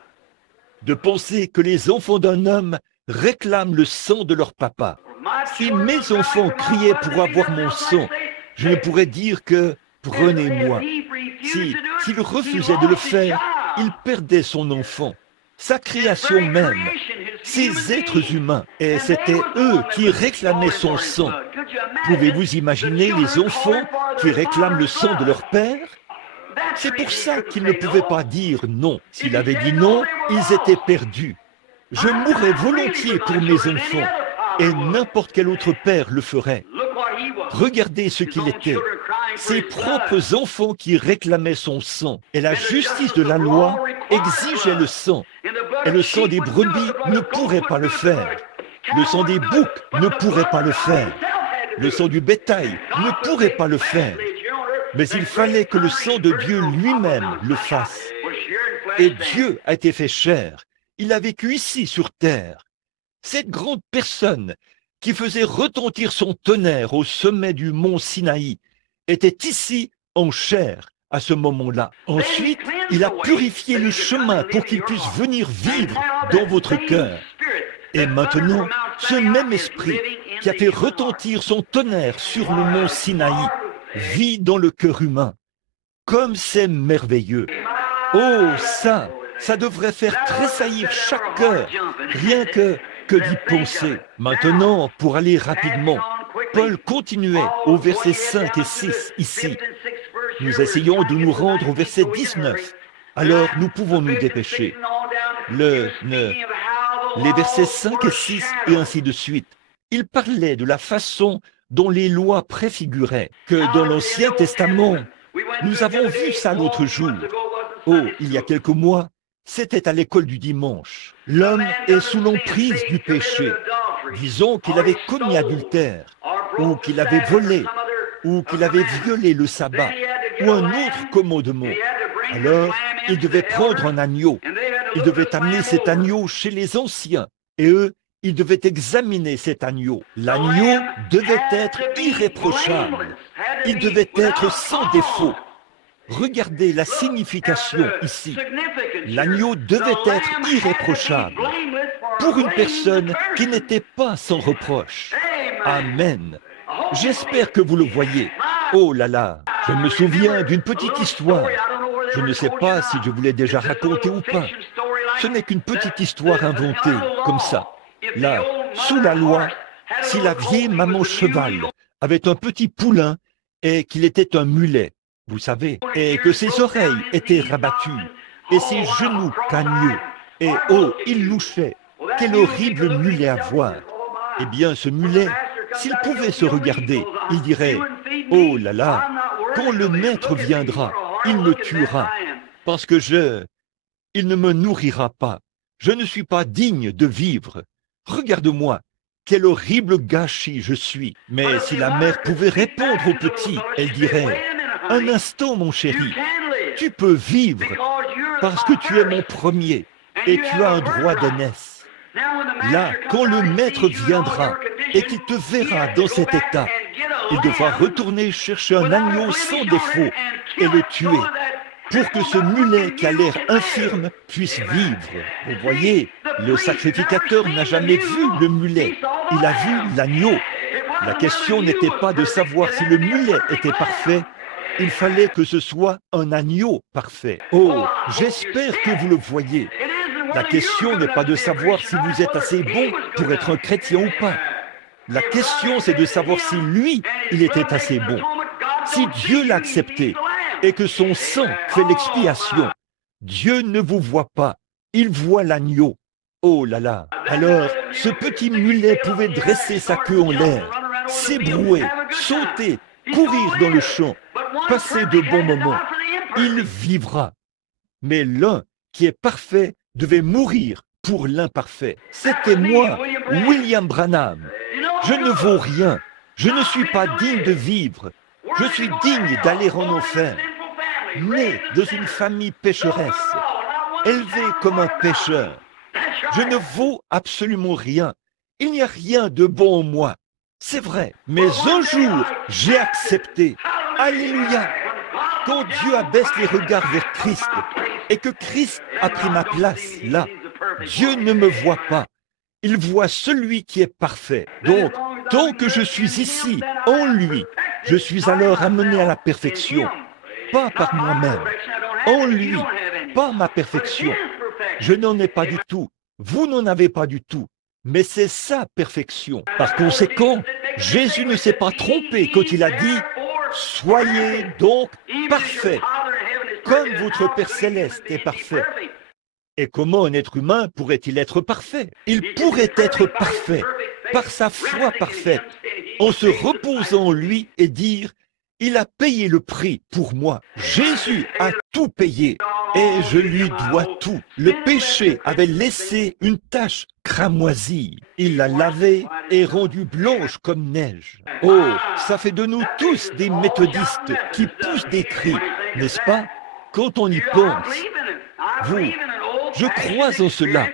De penser que les enfants d'un homme réclament le sang de leur papa. Si mes enfants criaient pour avoir mon sang, je ne pourrais dire que « prenez-moi ». S'il refusait de le faire, il perdait son enfant, sa création même, ces êtres humains, et c'était eux qui réclamaient son sang. Pouvez-vous imaginer les enfants qui réclament le sang de leur père? C'est pour ça qu'il ne pouvait pas dire non. S'il avait dit non, ils étaient perdus. Je mourrais volontiers pour mes enfants, et n'importe quel autre père le ferait. Regardez ce qu'il était, ses propres enfants qui réclamaient son sang. Et la justice de la loi exigeait le sang. Et le sang des brebis ne pourrait pas le faire. Le sang des boucs ne pourrait pas le faire. Le sang du bétail ne pourrait pas le faire. Mais il fallait que le sang de Dieu lui-même le fasse. Et Dieu a été fait chair. Il a vécu ici sur terre. Cette grande personne qui faisait retentir son tonnerre au sommet du mont Sinaï était ici en chair à ce moment-là. Ensuite, il a purifié le chemin pour qu'il puisse venir vivre dans votre cœur. Et maintenant, ce même esprit qui a fait retentir son tonnerre sur le mont Sinaï vit dans le cœur humain. Comme c'est merveilleux. Oh, ça devrait faire tressaillir chaque cœur, rien que d'y penser. Maintenant, pour aller rapidement, Paul continuait au verset 5 et 6 ici. Nous essayons de nous rendre au verset 19. Alors, nous pouvons nous dépêcher. Les versets 5 et 6 et ainsi de suite. Il parlait de la façon dont les lois préfiguraient que dans l'Ancien Testament, nous avons vu ça l'autre jour. Oh, il y a quelques mois, c'était à l'école du dimanche. L'homme est sous l'emprise du péché. Disons qu'il avait commis adultère, ou qu'il avait volé, ou qu'il avait violé le sabbat, ou un autre commandement. Alors, il devait prendre un agneau. Il devait amener cet agneau chez les anciens. Et eux, il devait examiner cet agneau. L'agneau devait être irréprochable. Il devait être sans défaut. Regardez la signification ici. L'agneau devait être irréprochable pour une personne qui n'était pas sans reproche. Amen. J'espère que vous le voyez. Oh là là, je me souviens d'une petite histoire. Je ne sais pas si je vous l'ai déjà racontée ou pas. Ce n'est qu'une petite histoire inventée, comme ça. Là, sous la loi, si la vieille maman cheval avait un petit poulain et qu'il était un mulet, vous savez, et que ses oreilles étaient rabattues, et ses genoux cagneux, et oh, il louchait. Quel horrible mulet à voir. Eh bien, ce mulet, s'il pouvait se regarder, il dirait, oh là là, quand le maître viendra, il me tuera, parce que il ne me nourrira pas. Je ne suis pas digne de vivre. Regarde-moi, quel horrible gâchis je suis. Mais si la mère pouvait répondre au petit, elle dirait, un instant, mon chéri, tu peux vivre parce que tu es mon premier et tu as un droit d'aînesse. Là, quand le maître viendra et qu'il te verra dans cet état, il devra retourner chercher un agneau sans défaut et le tuer pour que ce mulet qui a l'air infirme puisse vivre. Vous voyez, le sacrificateur n'a jamais vu le mulet, il a vu l'agneau. La question n'était pas de savoir si le mulet était parfait, il fallait que ce soit un agneau parfait. Oh, j'espère que vous le voyez. La question n'est pas de savoir si vous êtes assez bon pour être un chrétien ou pas. La question, c'est de savoir si lui, il était assez bon. Si Dieu l'a accepté et que son sang fait l'expiation, Dieu ne vous voit pas, il voit l'agneau. Oh là là! Alors, ce petit mulet pouvait dresser sa queue en l'air, s'ébrouer, sauter, courir dans le champ, passer de bons moments. Il vivra. Mais l'un qui est parfait devait mourir pour l'imparfait. C'était moi, William Branham. Je ne vaux rien. Je ne suis pas digne de vivre. Je suis digne d'aller en enfer. Né dans une famille pécheresse, élevé comme un pécheur. Je ne vaux absolument rien. Il n'y a rien de bon en moi. C'est vrai. Mais un jour, j'ai accepté. Alléluia. Quand Dieu abaisse les regards vers Christ et que Christ a pris ma place là, Dieu ne me voit pas. Il voit celui qui est parfait. Donc, tant que je suis ici, en lui, je suis alors amené à la perfection. Pas par moi-même. En lui, pas ma perfection. Je n'en ai pas du tout. Vous n'en avez pas du tout. Mais c'est sa perfection. Par conséquent, Jésus ne s'est pas trompé quand il a dit « Soyez donc parfaits, comme votre Père Céleste est parfait. » Et comment un être humain pourrait-il être parfait? Il pourrait être parfait par sa foi parfaite, en se reposant en lui et dire « Il a payé le prix pour moi. Jésus a tout payé et je lui dois tout. » Le péché avait laissé une tache cramoisie. Il l'a lavée et rendue blanche comme neige. Oh, ça fait de nous tous des méthodistes qui poussent des cris, n'est-ce pas? Quand on y pense, je crois en cela.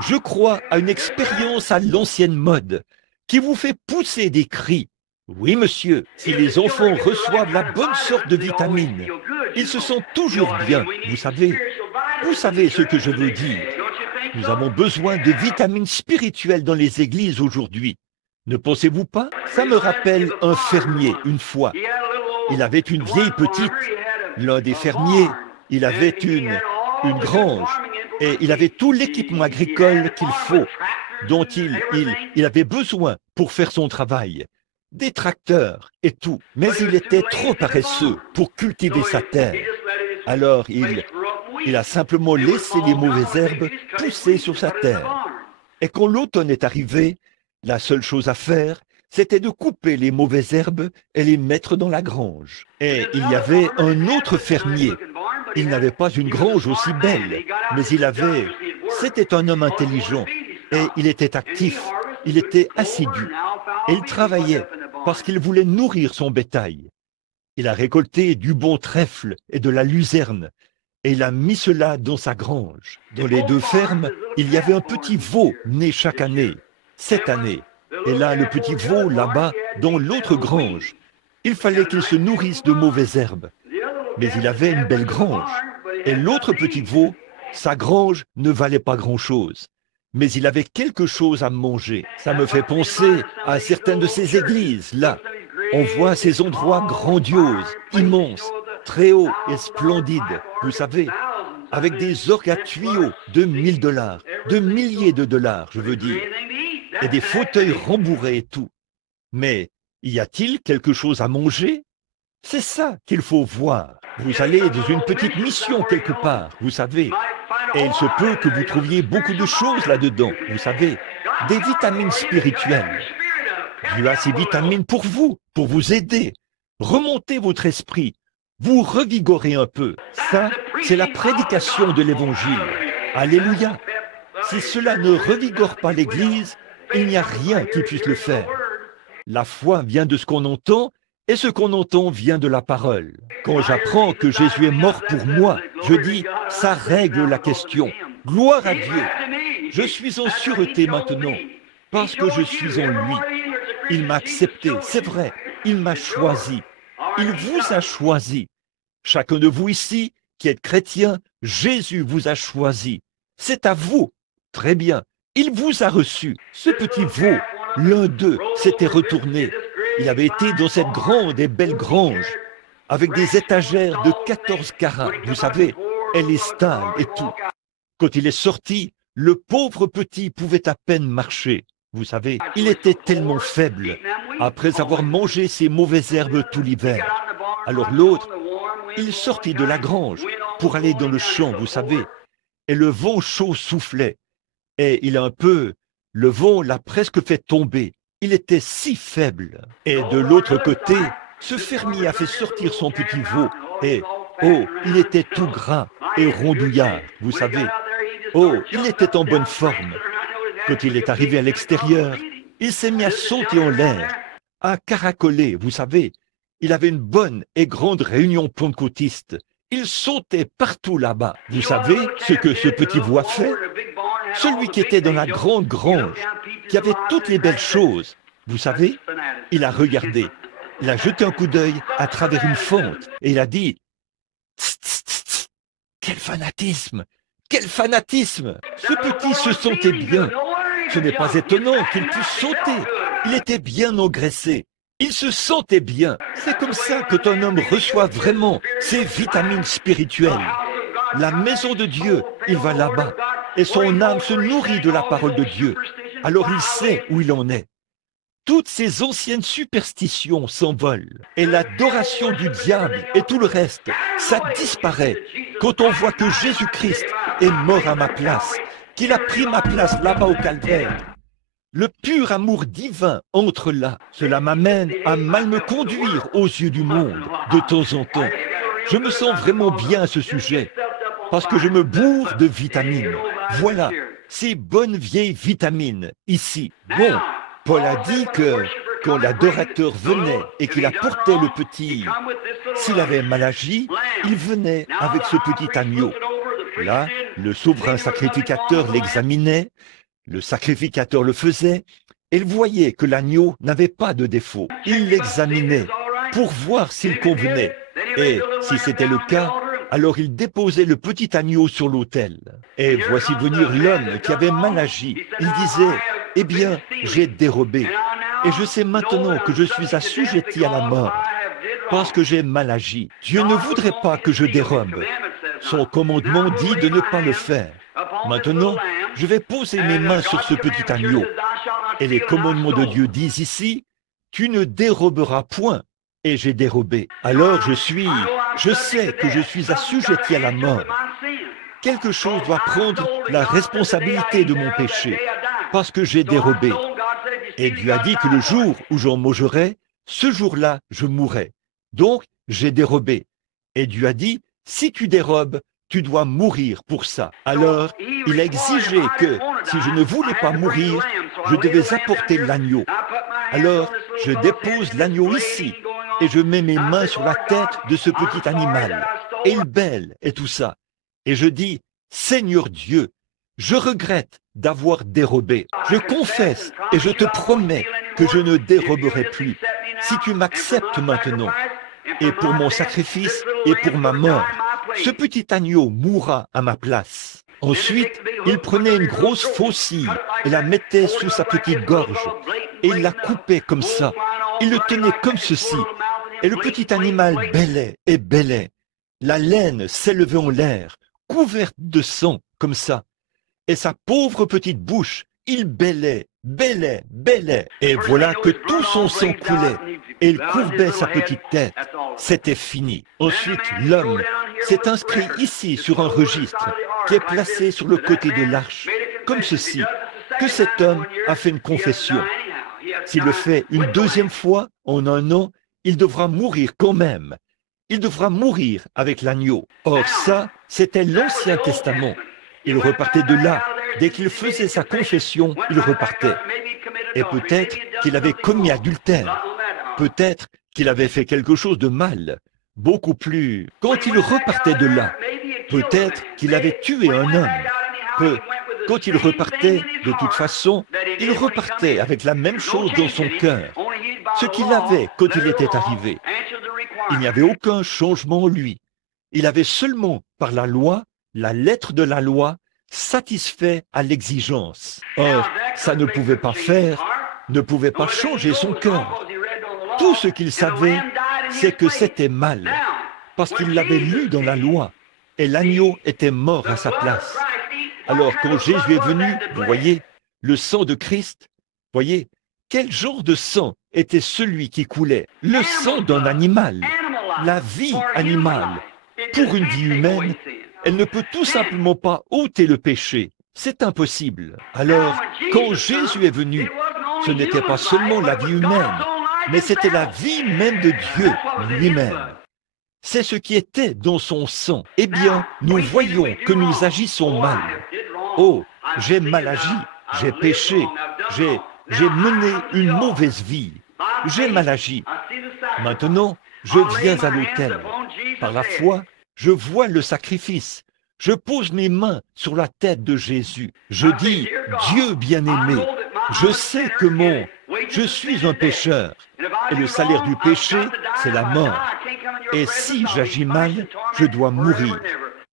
Je crois à une expérience à l'ancienne mode qui vous fait pousser des cris. Oui, monsieur, si les enfants reçoivent la bonne sorte de vitamines, ils se sentent toujours bien, vous savez. Vous savez ce que je veux dire. Nous avons besoin de vitamines spirituelles dans les églises aujourd'hui. Ne pensez-vous pas? Ça me rappelle un fermier, une fois. Il avait une vieille petite, l'un des fermiers, il avait une grange, et il avait tout l'équipement agricole qu'il faut, dont il avait besoin pour faire son travail. Des tracteurs et tout, mais il était trop paresseux pour cultiver sa terre. Alors il a simplement laissé les mauvaises herbes pousser sur sa terre. Et quand l'automne est arrivé, la seule chose à faire, c'était de couper les mauvaises herbes et les mettre dans la grange. Et il y avait un autre fermier. Il n'avait pas une grange aussi belle, mais c'était un homme intelligent et il était actif, il était assidu. Et il travaillait parce qu'il voulait nourrir son bétail. Il a récolté du bon trèfle et de la luzerne et il a mis cela dans sa grange. Dans les deux fermes, il y avait un petit veau né chaque année. cette année. Et là, le petit veau, là-bas, dans l'autre grange, il fallait qu'il se nourrisse de mauvaises herbes. Mais il avait une belle grange. Et l'autre petit veau, sa grange ne valait pas grand-chose. Mais il avait quelque chose à manger. Ça me fait penser à certaines de ces églises, là. On voit ces endroits grandioses, immenses, très hauts et splendides, vous savez, avec des orgues à tuyaux de $1000, de milliers de dollars, je veux dire, et des fauteuils rembourrés et tout. Mais y a-t-il quelque chose à manger? C'est ça qu'il faut voir. Vous allez dans une petite mission quelque part, vous savez, et il se peut que vous trouviez beaucoup de choses là-dedans, vous savez, des vitamines spirituelles. Dieu a ces vitamines pour vous aider. Remontez votre esprit, vous revigorez un peu. Ça, c'est la prédication de l'Évangile. Alléluia. Si cela ne revigore pas l'Église, il n'y a rien qui puisse le faire. La foi vient de ce qu'on entend, et ce qu'on entend vient de la parole. Quand j'apprends que Jésus est mort pour moi, je dis, ça règle la question. Gloire à Dieu. Je suis en sûreté maintenant, parce que je suis en lui. Il m'a accepté, c'est vrai, il m'a choisi. Il vous a choisi. Chacun de vous ici, qui êtes chrétien, Jésus vous a choisi. C'est à vous. Très bien. Il vous a reçu. Ce petit veau, l'un d'eux, s'était retourné. Il avait été dans cette grande et belle grange, avec des étagères de 14 carats, vous savez, et les stalles et tout. Quand il est sorti, le pauvre petit pouvait à peine marcher. Vous savez, il était tellement faible, après avoir mangé ces mauvaises herbes tout l'hiver. Alors l'autre, il sortit de la grange pour aller dans le champ, vous savez, et le vent chaud soufflait. Et le vent l'a presque fait tomber. Il était si faible. Et de l'autre côté, ce fermier a fait sortir son petit veau. Et, oh, il était tout gras et rondouillard, vous savez. Oh, il était en bonne forme. Quand il est arrivé à l'extérieur, il s'est mis à sauter en l'air, à caracoler, vous savez. Il avait une bonne et grande réunion pentecôtiste. Il sautait partout là-bas. Vous savez ce que ce petit veau a fait? Celui qui était dans la grande grange, qui avait toutes les belles choses, vous savez, il a regardé, il a jeté un coup d'œil à travers une fente et il a dit « Tss, tss, tss, tss, quel fanatisme! Quel fanatisme! Ce petit se sentait bien. Ce n'est pas étonnant qu'il puisse sauter. Il était bien engraissé. Il se sentait bien. C'est comme ça que ton homme reçoit vraiment ses vitamines spirituelles. La maison de Dieu, il va là-bas. Et son âme se nourrit de la parole de Dieu. Alors il sait où il en est. Toutes ces anciennes superstitions s'envolent. Et l'adoration du diable et tout le reste, ça disparaît quand on voit que Jésus-Christ est mort à ma place, qu'il a pris ma place là-bas au calvaire. Le pur amour divin entre là. Cela m'amène à mal me conduire aux yeux du monde de temps en temps. Je me sens vraiment bien à ce sujet parce que je me bourre de vitamines. Voilà, ces bonnes vieilles vitamines ici. Bon, Paul a dit que quand l'adorateur venait et qu'il apportait le petit, s'il avait mal agi, il venait avec ce petit agneau. Là, le souverain sacrificateur l'examinait, le sacrificateur le faisait, et il voyait que l'agneau n'avait pas de défaut. Il l'examinait pour voir s'il convenait. Et si c'était le cas, alors il déposait le petit agneau sur l'autel. Et voici venir l'homme qui avait mal agi. Il disait, « Eh bien, j'ai dérobé, et je sais maintenant que je suis assujetti à la mort, parce que j'ai mal agi. Dieu ne voudrait pas que je dérobe. Son commandement dit de ne pas le faire. Maintenant, je vais poser mes mains sur ce petit agneau. Et les commandements de Dieu disent ici, « Tu ne déroberas point. » Et j'ai dérobé. Alors je sais que je suis assujetti à la mort. Quelque chose doit prendre la responsabilité de mon péché, parce que j'ai dérobé. Et Dieu a dit que le jour où j'en mangerai, ce jour-là, je mourrai. Donc, j'ai dérobé. Et Dieu a dit, si tu dérobes, tu dois mourir pour ça. Alors, il a exigé que, si je ne voulais pas mourir, je devais apporter l'agneau. Alors, je dépose l'agneau ici, et je mets mes mains sur la tête de ce petit animal, et il bêle et tout ça. Et je dis, Seigneur Dieu, Je regrette d'avoir dérobé. Je confesse et je te promets que je ne déroberai plus. Si tu m'acceptes maintenant, et pour mon sacrifice et pour ma mort, ce petit agneau mourra à ma place. Ensuite, il prenait une grosse faucille et la mettait sous sa petite gorge, et il la coupait comme ça. Il le tenait comme ceci, et le petit animal bêlait et bêlait. La laine s'élevait en l'air, couverte de sang, comme ça. Et sa pauvre petite bouche, il bêlait, bêlait, bêlait. Et voilà que tout son sang coulait, et il courbait sa petite tête. C'était fini. Ensuite, l'homme s'est inscrit ici sur un registre qui est placé sur le côté de l'arche, comme ceci, que cet homme a fait une confession. S'il le fait une deuxième fois en un an, il devra mourir quand même. Il devra mourir avec l'agneau. Or ça, c'était l'Ancien Testament. Il repartait de là. Dès qu'il faisait sa confession, il repartait. Et peut-être qu'il avait commis adultère. Peut-être qu'il avait fait quelque chose de mal. Beaucoup plus. Quand il repartait de là, peut-être qu'il avait tué un homme. Quand il repartait, de toute façon, il repartait avec la même chose dans son cœur. Ce qu'il avait quand il était arrivé. Il n'y avait aucun changement en lui. Il avait seulement, par la loi, la lettre de la loi, satisfait à l'exigence. Or, ça ne pouvait pas faire, ne pouvait pas changer son cœur. Tout ce qu'il savait, c'est que c'était mal, parce qu'il l'avait lu dans la loi, et l'agneau était mort à sa place. Alors, quand Jésus est venu, vous voyez, le sang de Christ, voyez, quel genre de sang était celui qui coulait? Le sang d'un animal, la vie animale. Pour une vie humaine, elle ne peut tout simplement pas ôter le péché. C'est impossible. Alors, quand Jésus est venu, ce n'était pas seulement la vie humaine, mais c'était la vie même de Dieu lui-même. C'est ce qui était dans son sang. Eh bien, nous voyons que nous agissons mal. Oh, j'ai mal agi, j'ai péché, j'ai mené une mauvaise vie. J'ai mal agi. Maintenant, je viens à l'autel. Par la foi, je vois le sacrifice. Je pose mes mains sur la tête de Jésus. Je dis, Dieu bien-aimé, je sais que je suis un pécheur. Et le salaire du péché, c'est la mort. Et si j'agis mal, je dois mourir.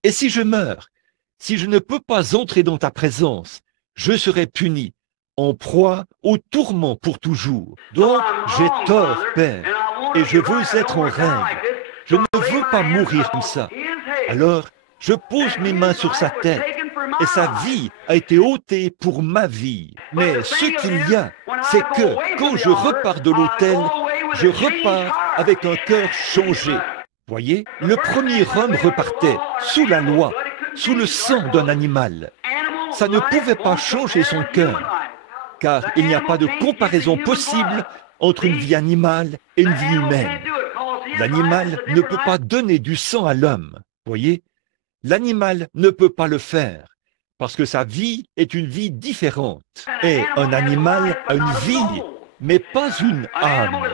Et si je meurs, si je ne peux pas entrer dans ta présence, je serai puni, en proie au tourment pour toujours. Donc, j'ai tort, Père, et je veux être en règle. Je ne veux pas mourir comme ça. Alors, je pose mes mains sur sa tête, et sa vie a été ôtée pour ma vie. Mais ce qu'il y a, c'est que quand je repars de l'autel, je repars avec un cœur changé. Voyez, le premier homme repartait sous la loi, sous le sang d'un animal. Ça ne pouvait pas changer son cœur, car il n'y a pas de comparaison possible entre une vie animale et une vie humaine. L'animal ne peut pas donner du sang à l'homme. Voyez, l'animal ne peut pas le faire, parce que sa vie est une vie différente. Et un animal a une vie, mais pas une âme.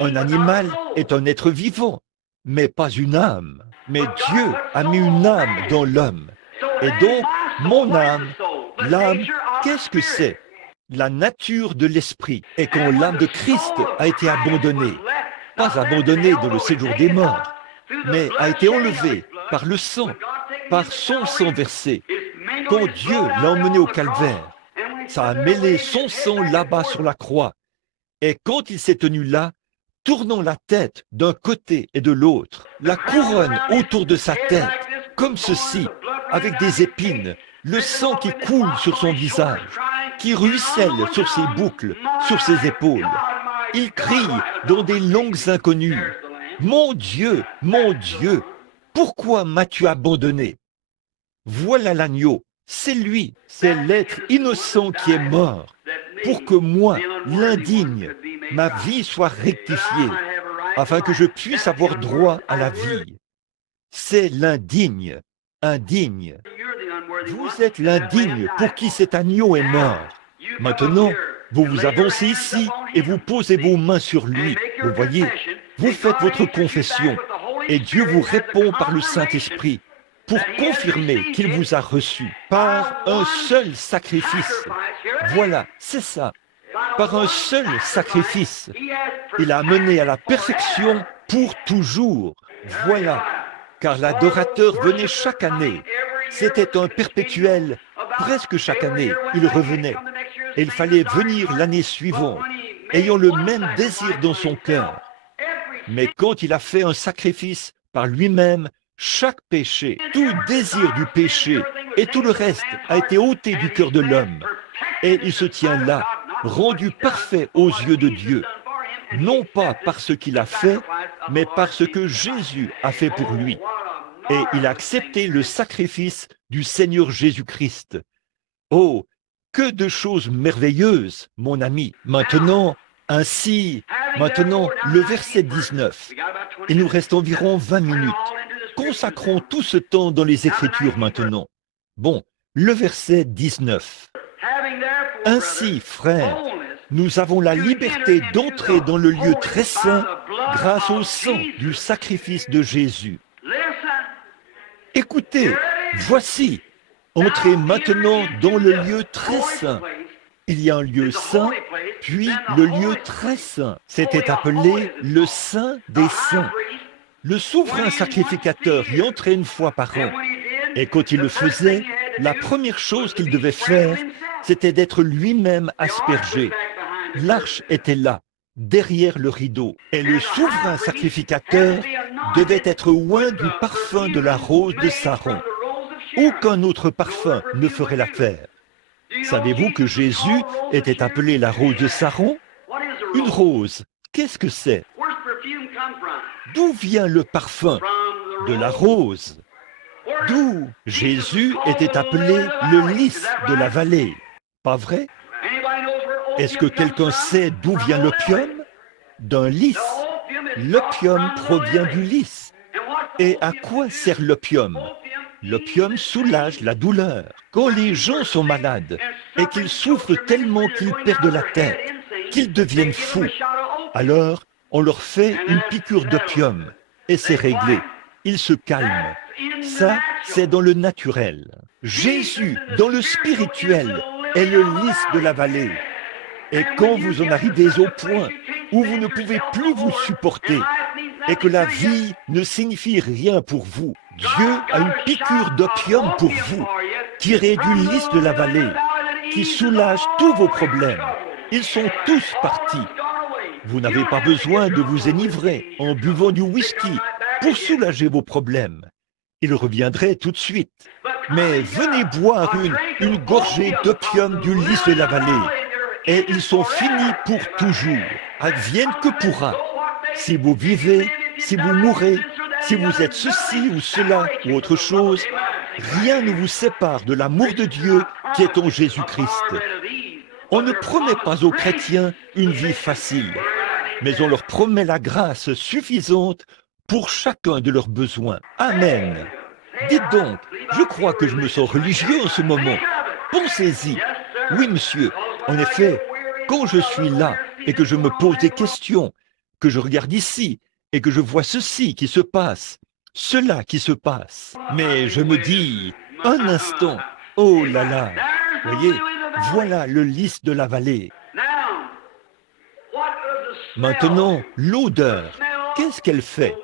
Un animal est un être vivant, mais pas une âme. Mais Dieu a mis une âme dans l'homme. Et donc, mon âme, l'âme, qu'est-ce que c'est? La nature de l'esprit. Et quand l'âme de Christ a été abandonnée, pas abandonnée dans le séjour des morts, mais a été enlevée par le sang, par son sang versé. Quand Dieu l'a emmené au calvaire, ça a mêlé son sang là-bas sur la croix. Et quand il s'est tenu là, tournant la tête d'un côté et de l'autre, la couronne autour de sa tête, comme ceci, avec des épines, le sang qui coule sur son visage, qui ruisselle sur ses boucles, sur ses épaules. Il crie dans des langues inconnues, « Mon Dieu, pourquoi m'as-tu abandonné ?» Voilà l'agneau, c'est lui, c'est l'être innocent qui est mort, pour que moi, l'indigne, ma vie soit rectifiée, afin que je puisse avoir droit à la vie. C'est l'indigne, indigne. Vous êtes l'indigne pour qui cet agneau est mort. Maintenant, vous vous avancez ici et vous posez vos mains sur lui. Vous voyez, vous faites votre confession et Dieu vous répond par le Saint-Esprit. pour confirmer qu'il vous a reçu par un seul sacrifice. Voilà, c'est ça. Par un seul sacrifice, il a mené à la perfection pour toujours. Voilà, car l'adorateur venait chaque année. C'était un perpétuel, presque chaque année, il revenait. Et il fallait venir l'année suivante, ayant le même désir dans son cœur. Mais quand il a fait un sacrifice par lui-même, chaque péché, tout désir du péché et tout le reste a été ôté du cœur de l'homme. Et il se tient là, rendu parfait aux yeux de Dieu, non pas par ce qu'il a fait, mais par ce que Jésus a fait pour lui. Et il a accepté le sacrifice du Seigneur Jésus-Christ. Oh, que de choses merveilleuses, mon ami. Maintenant, le verset 19. Il nous reste environ 20 minutes. Consacrons tout ce temps dans les Écritures maintenant. Bon, le verset 19. Ainsi, frères, nous avons la liberté d'entrer dans le lieu très saint grâce au sang du sacrifice de Jésus. Écoutez, voici, entrez maintenant dans le lieu très saint. Il y a un lieu saint, puis le lieu très saint. C'était appelé le Saint des Saints. Le souverain sacrificateur y entrait une fois par an. Et quand il le faisait, la première chose qu'il devait faire, c'était d'être lui-même aspergé. L'arche était là, derrière le rideau. Et le souverain sacrificateur devait être oint du parfum de la rose de Saron. Aucun autre parfum ne ferait l'affaire. Savez-vous que Jésus était appelé la rose de Saron? Une rose, qu'est-ce que c'est? D'où vient le parfum? De la rose. D'où Jésus était appelé le lys de la vallée. Pas vrai? Est-ce que quelqu'un sait d'où vient l'opium? D'un lys. L'opium provient du lys. Et à quoi sert l'opium? L'opium soulage la douleur. Quand les gens sont malades et qu'ils souffrent tellement qu'ils perdent la tête, qu'ils deviennent fous, alors on leur fait une piqûre d'opium et c'est réglé. Ils se calment. Ça, c'est dans le naturel. Jésus, dans le spirituel, est le lys de la vallée. Et quand vous en arrivez au point où vous ne pouvez plus vous supporter et que la vie ne signifie rien pour vous, Dieu a une piqûre d'opium pour vous, tirée du lys de la vallée, qui soulage tous vos problèmes. Ils sont tous partis. Vous n'avez pas besoin de vous enivrer en buvant du whisky pour soulager vos problèmes. Il reviendrait tout de suite. Mais venez boire une gorgée d'opium du lys de la vallée, et ils sont finis pour toujours. Advienne que pourra. Si vous vivez, si vous mourrez, si vous êtes ceci ou cela ou autre chose, rien ne vous sépare de l'amour de Dieu qui est en Jésus-Christ. On ne promet pas aux chrétiens une vie facile, mais on leur promet la grâce suffisante pour chacun de leurs besoins. Amen. Dites donc, je crois que je me sens religieux en ce moment. Pensez-y. Oui, monsieur. En effet, quand je suis là et que je me pose des questions, que je regarde ici et que je vois ceci qui se passe, cela qui se passe, mais je me dis, un instant, oh là là, voyez, voilà le lys de la vallée. Maintenant, l'odeur, qu'est-ce qu'elle fait?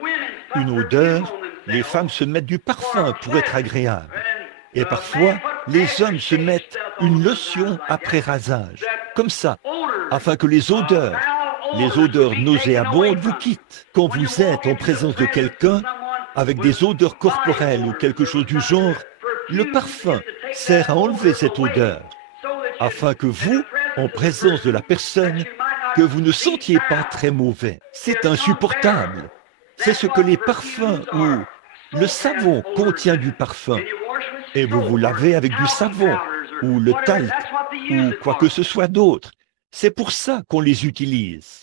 Une odeur, les femmes se mettent du parfum pour être agréables. Et parfois, les hommes se mettent une lotion après rasage, comme ça, afin que les odeurs nauséabondes vous quittent. Quand vous êtes en présence de quelqu'un, avec des odeurs corporelles ou quelque chose du genre, le parfum sert à enlever cette odeur, afin que vous, en présence de la personne, que vous ne sentiez pas très mauvais. C'est insupportable. C'est ce que les parfums ou le savon contient du parfum. Et vous vous lavez avec du savon ou le talc ou quoi que ce soit d'autre. C'est pour ça qu'on les utilise.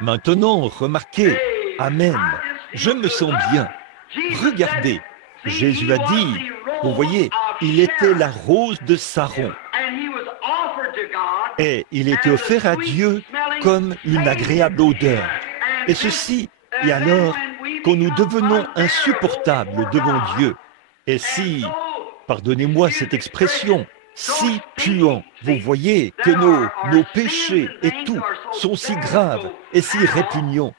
Maintenant, remarquez, Amen, je me sens bien. Regardez, Jésus a dit, vous voyez, il était la rose de Saron. Et il était offert à Dieu comme une agréable odeur. Et ceci, et alors, quand nous devenons insupportables devant Dieu, et si, pardonnez-moi cette expression, si puants, vous voyez que nos péchés et tout sont si graves et si répugnants,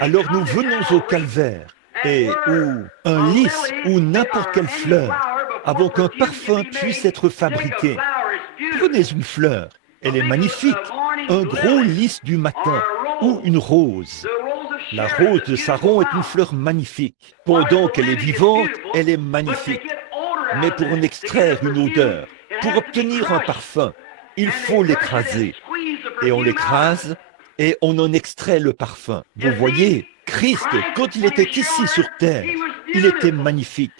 alors nous venons au calvaire, et où un lys ou n'importe quelle fleur, avant qu'un parfum puisse être fabriqué. Prenez une fleur, elle est magnifique, un gros lys du matin, ou une rose. La rose de Saron est une fleur magnifique. Pendant qu'elle est vivante, elle est magnifique. Mais pour en extraire une odeur, pour obtenir un parfum, il faut l'écraser. Et on l'écrase et on en extrait le parfum. Vous voyez, Christ, quand il était ici sur terre, il était magnifique.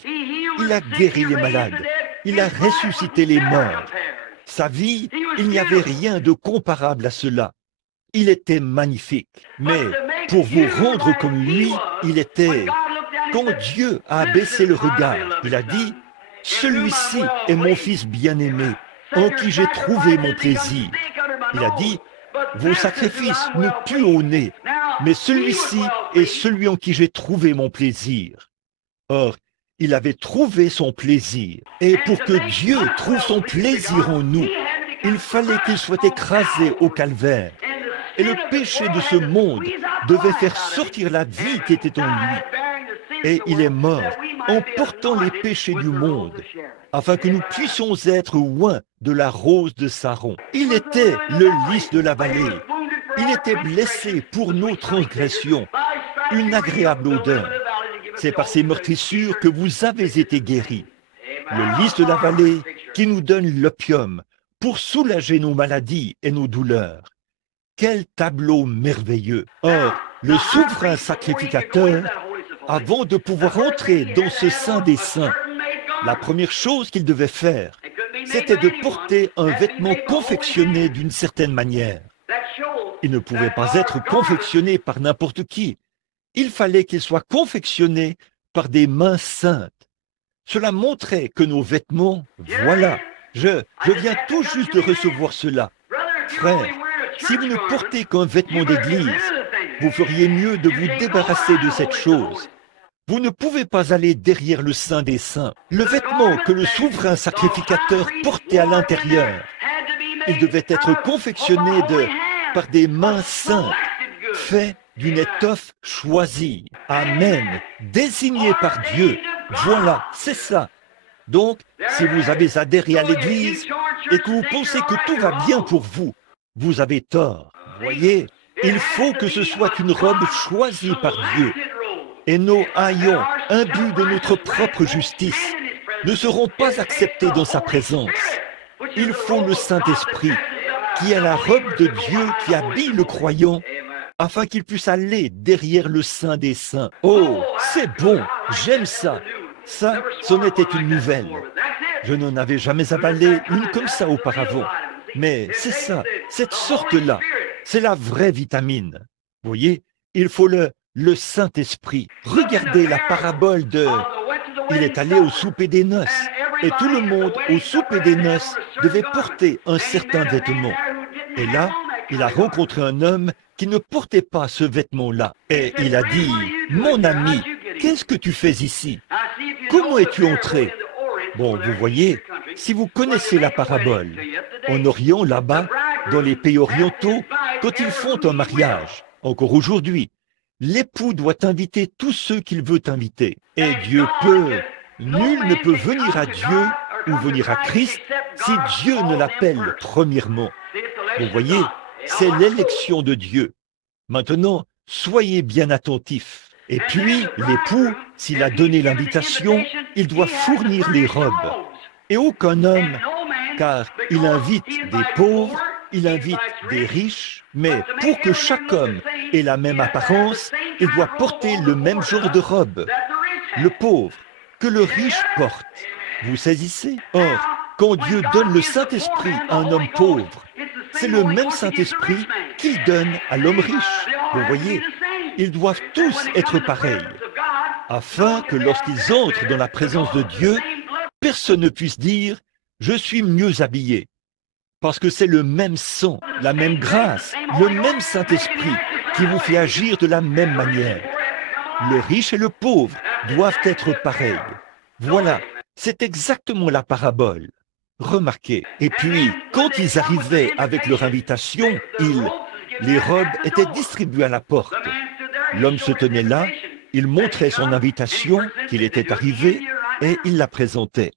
Il a guéri les malades. Il a ressuscité les morts. Sa vie, il n'y avait rien de comparable à cela. Il était magnifique. Mais pour vous rendre comme lui, il était... Quand Dieu a abaissé le regard, il a dit, « Celui-ci est mon fils bien-aimé, en qui j'ai trouvé mon plaisir. » Il a dit, « Vos sacrifices me puent au nez, mais celui-ci est celui en qui j'ai trouvé mon plaisir. » Or, il avait trouvé son plaisir. Et pour que Dieu trouve son plaisir en nous, il fallait qu'il soit écrasé au calvaire. Et le péché de ce monde devait faire sortir la vie qui était en lui. Et il est mort en portant les péchés du monde, afin que nous puissions être loin de la rose de Saron. Il était le lys de la vallée. Il était blessé pour nos transgressions, une agréable odeur. C'est par ces meurtrissures que vous avez été guéris. Le lys de la vallée qui nous donne l'opium pour soulager nos maladies et nos douleurs. Quel tableau merveilleux! Or, le souverain sacrificateur, avant de pouvoir entrer dans ce Saint des Saints, la première chose qu'il devait faire, c'était de porter un vêtement confectionné d'une certaine manière. Il ne pouvait pas être confectionné par n'importe qui. Il fallait qu'il soit confectionné par des mains saintes. Cela montrait que nos vêtements, voilà, je viens tout juste de recevoir cela. Frère, si vous ne portez qu'un vêtement d'église, vous feriez mieux de vous débarrasser de cette chose. Vous ne pouvez pas aller derrière le Saint des Saints. Le vêtement que le souverain sacrificateur portait à l'intérieur, il devait être confectionné par des mains saintes, fait d'une étoffe choisie. Amen. Désigné par Dieu. Voilà, c'est ça. Donc, si vous avez adhéré à l'Église et que vous pensez que tout va bien pour vous, vous avez tort. Voyez, il faut que ce soit une robe choisie par Dieu. Et nos haillons, imbus de notre propre justice, ne seront pas acceptés dans sa présence. Il faut le Saint-Esprit, qui est la robe de Dieu qui habille le croyant, afin qu'il puisse aller derrière le Saint des Saints. Oh, c'est bon, j'aime ça. Ça, c'en était une nouvelle. Je n'en avais jamais avalé une comme ça auparavant. Mais c'est ça, cette sorte-là, c'est la vraie vitamine. Vous voyez, il faut le Saint-Esprit. Regardez la parabole de... Il est allé au souper des noces, et tout le monde au souper des noces devait porter un certain vêtement. Et là, il a rencontré un homme qui ne portait pas ce vêtement-là. Et il a dit, « Mon ami, qu'est-ce que tu fais ici? Comment es-tu entré ?» Bon, vous voyez, si vous connaissez la parabole, en Orient, là-bas, dans les pays orientaux, quand ils font un mariage, encore aujourd'hui, l'époux doit inviter tous ceux qu'il veut inviter. Et Dieu peut, nul ne peut venir à Dieu ou venir à Christ si Dieu ne l'appelle premièrement. Vous voyez, c'est l'élection de Dieu. Maintenant, soyez bien attentifs. Et puis, l'époux, s'il a donné l'invitation, il doit fournir les robes. Et aucun homme, car il invite des pauvres, il invite des riches, mais pour que chaque homme ait la même apparence, il doit porter le même genre de robe. Le pauvre, que le riche porte. Vous saisissez? Or, quand Dieu donne le Saint-Esprit à un homme pauvre, c'est le même Saint-Esprit qu'il donne à l'homme riche. Vous voyez, ils doivent tous être pareils, afin que lorsqu'ils entrent dans la présence de Dieu, personne ne puisse dire « je suis mieux habillé ». Parce que c'est le même sang, la même grâce, le même Saint-Esprit qui vous fait agir de la même manière. Le riche et le pauvre doivent être pareils. Voilà, C'est exactement la parabole. Remarquez. Et puis, quand ils arrivaient avec leur invitation, les robes étaient distribuées à la porte. L'homme se tenait là, il montrait son invitation, qu'il était arrivé, et il la présentait.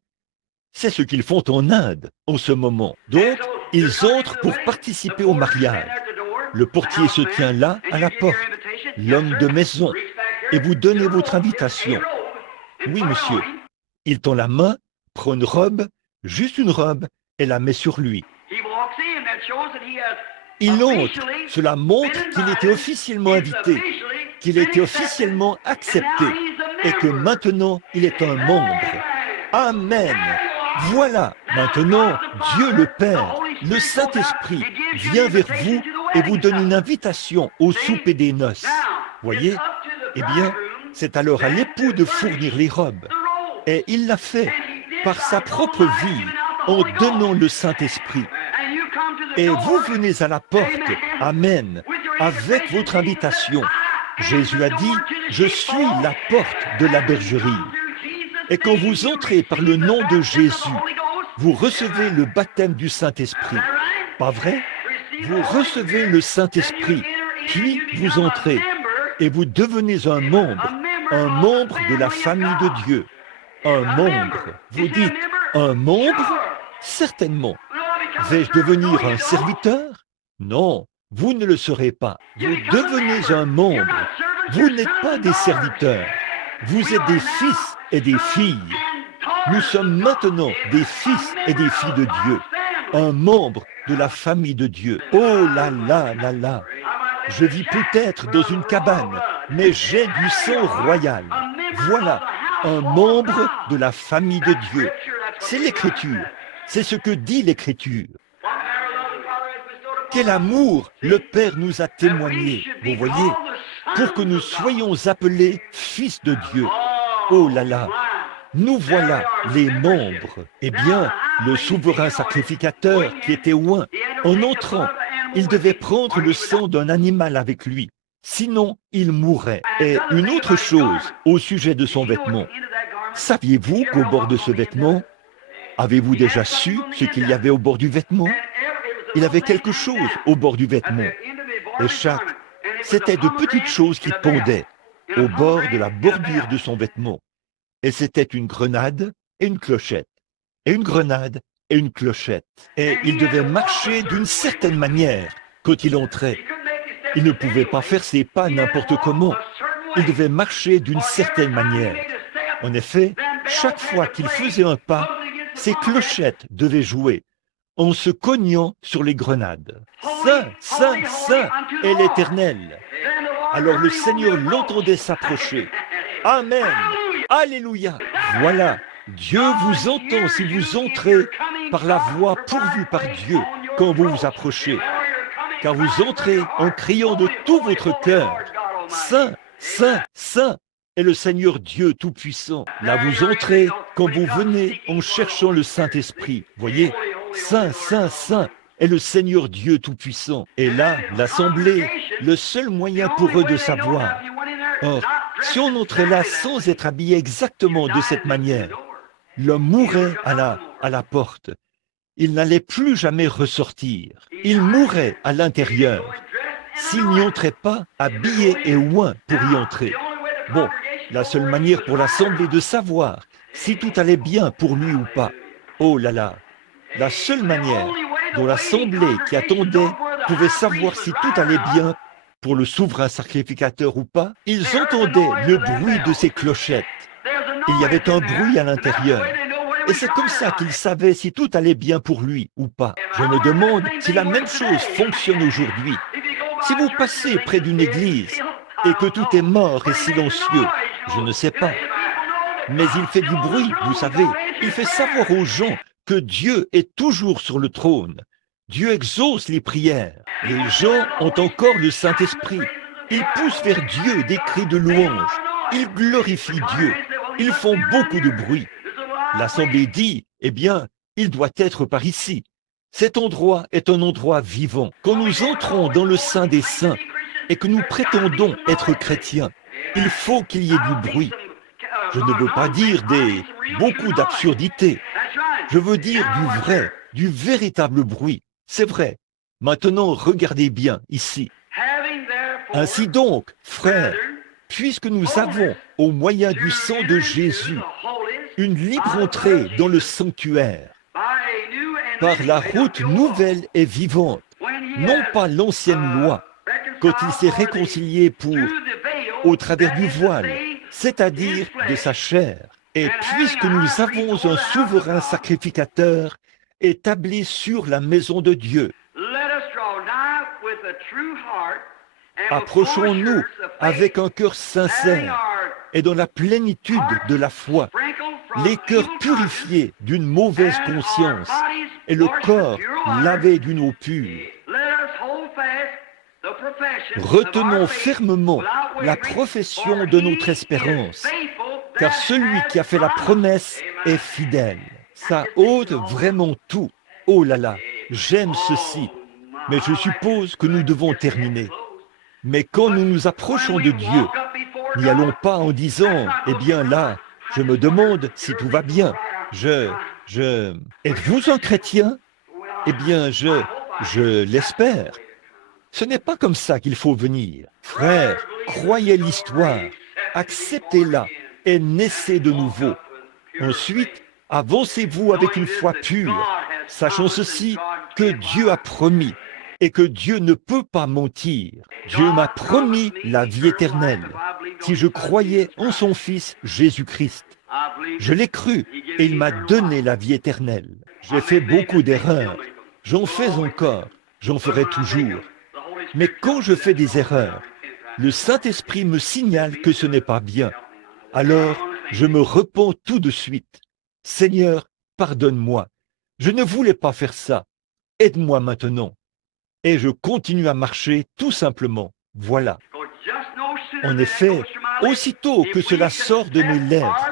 C'est ce qu'ils font en Inde en ce moment. Donc, ils entrent pour participer au mariage. Le portier se tient là, à la porte, l'homme de maison, et vous donnez votre invitation. Oui, monsieur. Il tend la main, prend une robe, juste une robe, et la met sur lui. Il entre. Cela montre qu'il était officiellement invité, qu'il était officiellement accepté, et que maintenant, il est un membre. Amen. Voilà, maintenant, Dieu le Père, le Saint-Esprit, vient vers vous et vous donne une invitation au souper des noces. Voyez? Eh bien, c'est alors à l'époux de fournir les robes. Et il l'a fait par sa propre vie, en donnant le Saint-Esprit. Et vous venez à la porte, Amen, avec votre invitation. Jésus a dit, je suis la porte de la bergerie. Et quand vous entrez par le nom de Jésus, vous recevez le baptême du Saint-Esprit. Pas vrai? Vous recevez le Saint-Esprit, puis vous entrez et vous devenez un membre de la famille de Dieu. Un membre. Vous dites, un membre? Certainement. Vais-je devenir un serviteur? Non, vous ne le serez pas. Vous devenez un membre. Vous n'êtes pas des serviteurs. Vous êtes des fils et des filles. Nous sommes maintenant des fils et des filles de Dieu. Un membre de la famille de Dieu. Oh là là là là. Je vis peut-être dans une cabane, mais j'ai du sang royal. Voilà, un membre de la famille de Dieu. C'est l'Écriture. C'est ce que dit l'Écriture. Quel amour le Père nous a témoigné, vous voyez, pour que nous soyons appelés fils de Dieu. Oh là là, nous voilà les membres. Eh bien, le souverain sacrificateur qui était loin, en entrant, il devait prendre le sang d'un animal avec lui. Sinon, il mourrait. Et une autre chose au sujet de son vêtement. Saviez-vous qu'au bord de ce vêtement, avez-vous déjà su ce qu'il y avait au bord du vêtement? Il avait quelque chose au bord du vêtement. Et c'était de petites choses qui pendaient au bord de la bordure de son vêtement. Et c'était une grenade et une clochette. Et une grenade et une clochette. Et il devait marcher d'une certaine manière quand il entrait. Il ne pouvait pas faire ses pas n'importe comment. Il devait marcher d'une certaine manière. En effet, chaque fois qu'il faisait un pas, ses clochettes devaient jouer en se cognant sur les grenades. Saint, Saint, Saint est l'Éternel. Alors le Seigneur l'entendait s'approcher. Amen. Alléluia. Voilà, Dieu vous entend si vous entrez par la voie pourvue par Dieu quand vous vous approchez. Car vous entrez en criant de tout votre cœur. Saint, Saint, Saint est le Seigneur Dieu Tout-Puissant. Là vous entrez quand vous venez en cherchant le Saint-Esprit. Voyez, Saint, Saint, Saint est le Seigneur Dieu Tout-Puissant. Et là, l'Assemblée, le seul moyen pour eux de savoir. Or, si on entrait là sans être habillé exactement de cette manière, l'homme mourrait à la porte. Il n'allait plus jamais ressortir. Il mourrait à l'intérieur s'il n'y entrait pas habillé et oint pour y entrer. Bon, la seule manière pour l'Assemblée de savoir si tout allait bien pour lui ou pas. Oh là là, la seule manière dont l'Assemblée qui attendait pouvait savoir si tout allait bien pour le souverain sacrificateur ou pas, ils entendaient le bruit de ses clochettes. Il y avait un bruit à l'intérieur. Et c'est comme ça qu'il savait si tout allait bien pour lui ou pas. Je me demande si la même chose fonctionne aujourd'hui. Si vous passez près d'une église et que tout est mort et silencieux, je ne sais pas. Mais il fait du bruit, vous savez. Il fait savoir aux gens que Dieu est toujours sur le trône. Dieu exauce les prières. Les gens ont encore le Saint-Esprit. Ils poussent vers Dieu des cris de louange. Ils glorifient Dieu. Ils font beaucoup de bruit. L'Assemblée dit, eh bien, il doit être par ici. Cet endroit est un endroit vivant. Quand nous entrons dans le sein des saints et que nous prétendons être chrétiens, il faut qu'il y ait du bruit. Je ne veux pas dire beaucoup d'absurdités. Je veux dire du vrai, du véritable bruit. C'est vrai. Maintenant, regardez bien ici. Ainsi donc, frères, puisque nous avons, au moyen du sang de Jésus, une libre entrée dans le sanctuaire, par la route nouvelle et vivante, non pas l'ancienne loi, quand il s'est réconcilié au travers du voile, c'est-à-dire de sa chair. Et puisque nous avons un souverain sacrificateur établi sur la maison de Dieu, approchons-nous avec un cœur sincère et dans la plénitude de la foi, les cœurs purifiés d'une mauvaise conscience et le corps lavé d'une eau pure. Retenons fermement la profession de notre espérance, car celui qui a fait la promesse est fidèle. Ça ôte vraiment tout. Oh là là, j'aime ceci, mais je suppose que nous devons terminer. Mais quand nous nous approchons de Dieu, n'y allons pas en disant, eh bien là, je me demande si tout va bien. Êtes-vous un chrétien? Eh bien, je l'espère. Ce n'est pas comme ça qu'il faut venir. Frère, croyez l'histoire, acceptez-la et naissez de nouveau. Ensuite, avancez-vous avec une foi pure, sachant ceci, que Dieu a promis et que Dieu ne peut pas mentir. Dieu m'a promis la vie éternelle, si je croyais en son Fils Jésus-Christ. Je l'ai cru et il m'a donné la vie éternelle. J'ai fait beaucoup d'erreurs, j'en fais encore, j'en ferai toujours. Mais quand je fais des erreurs, le Saint-Esprit me signale que ce n'est pas bien. Alors, je me repens tout de suite. Seigneur, pardonne-moi. Je ne voulais pas faire ça. Aide-moi maintenant. Et je continue à marcher tout simplement. Voilà. En effet, aussitôt que cela sort de mes lèvres,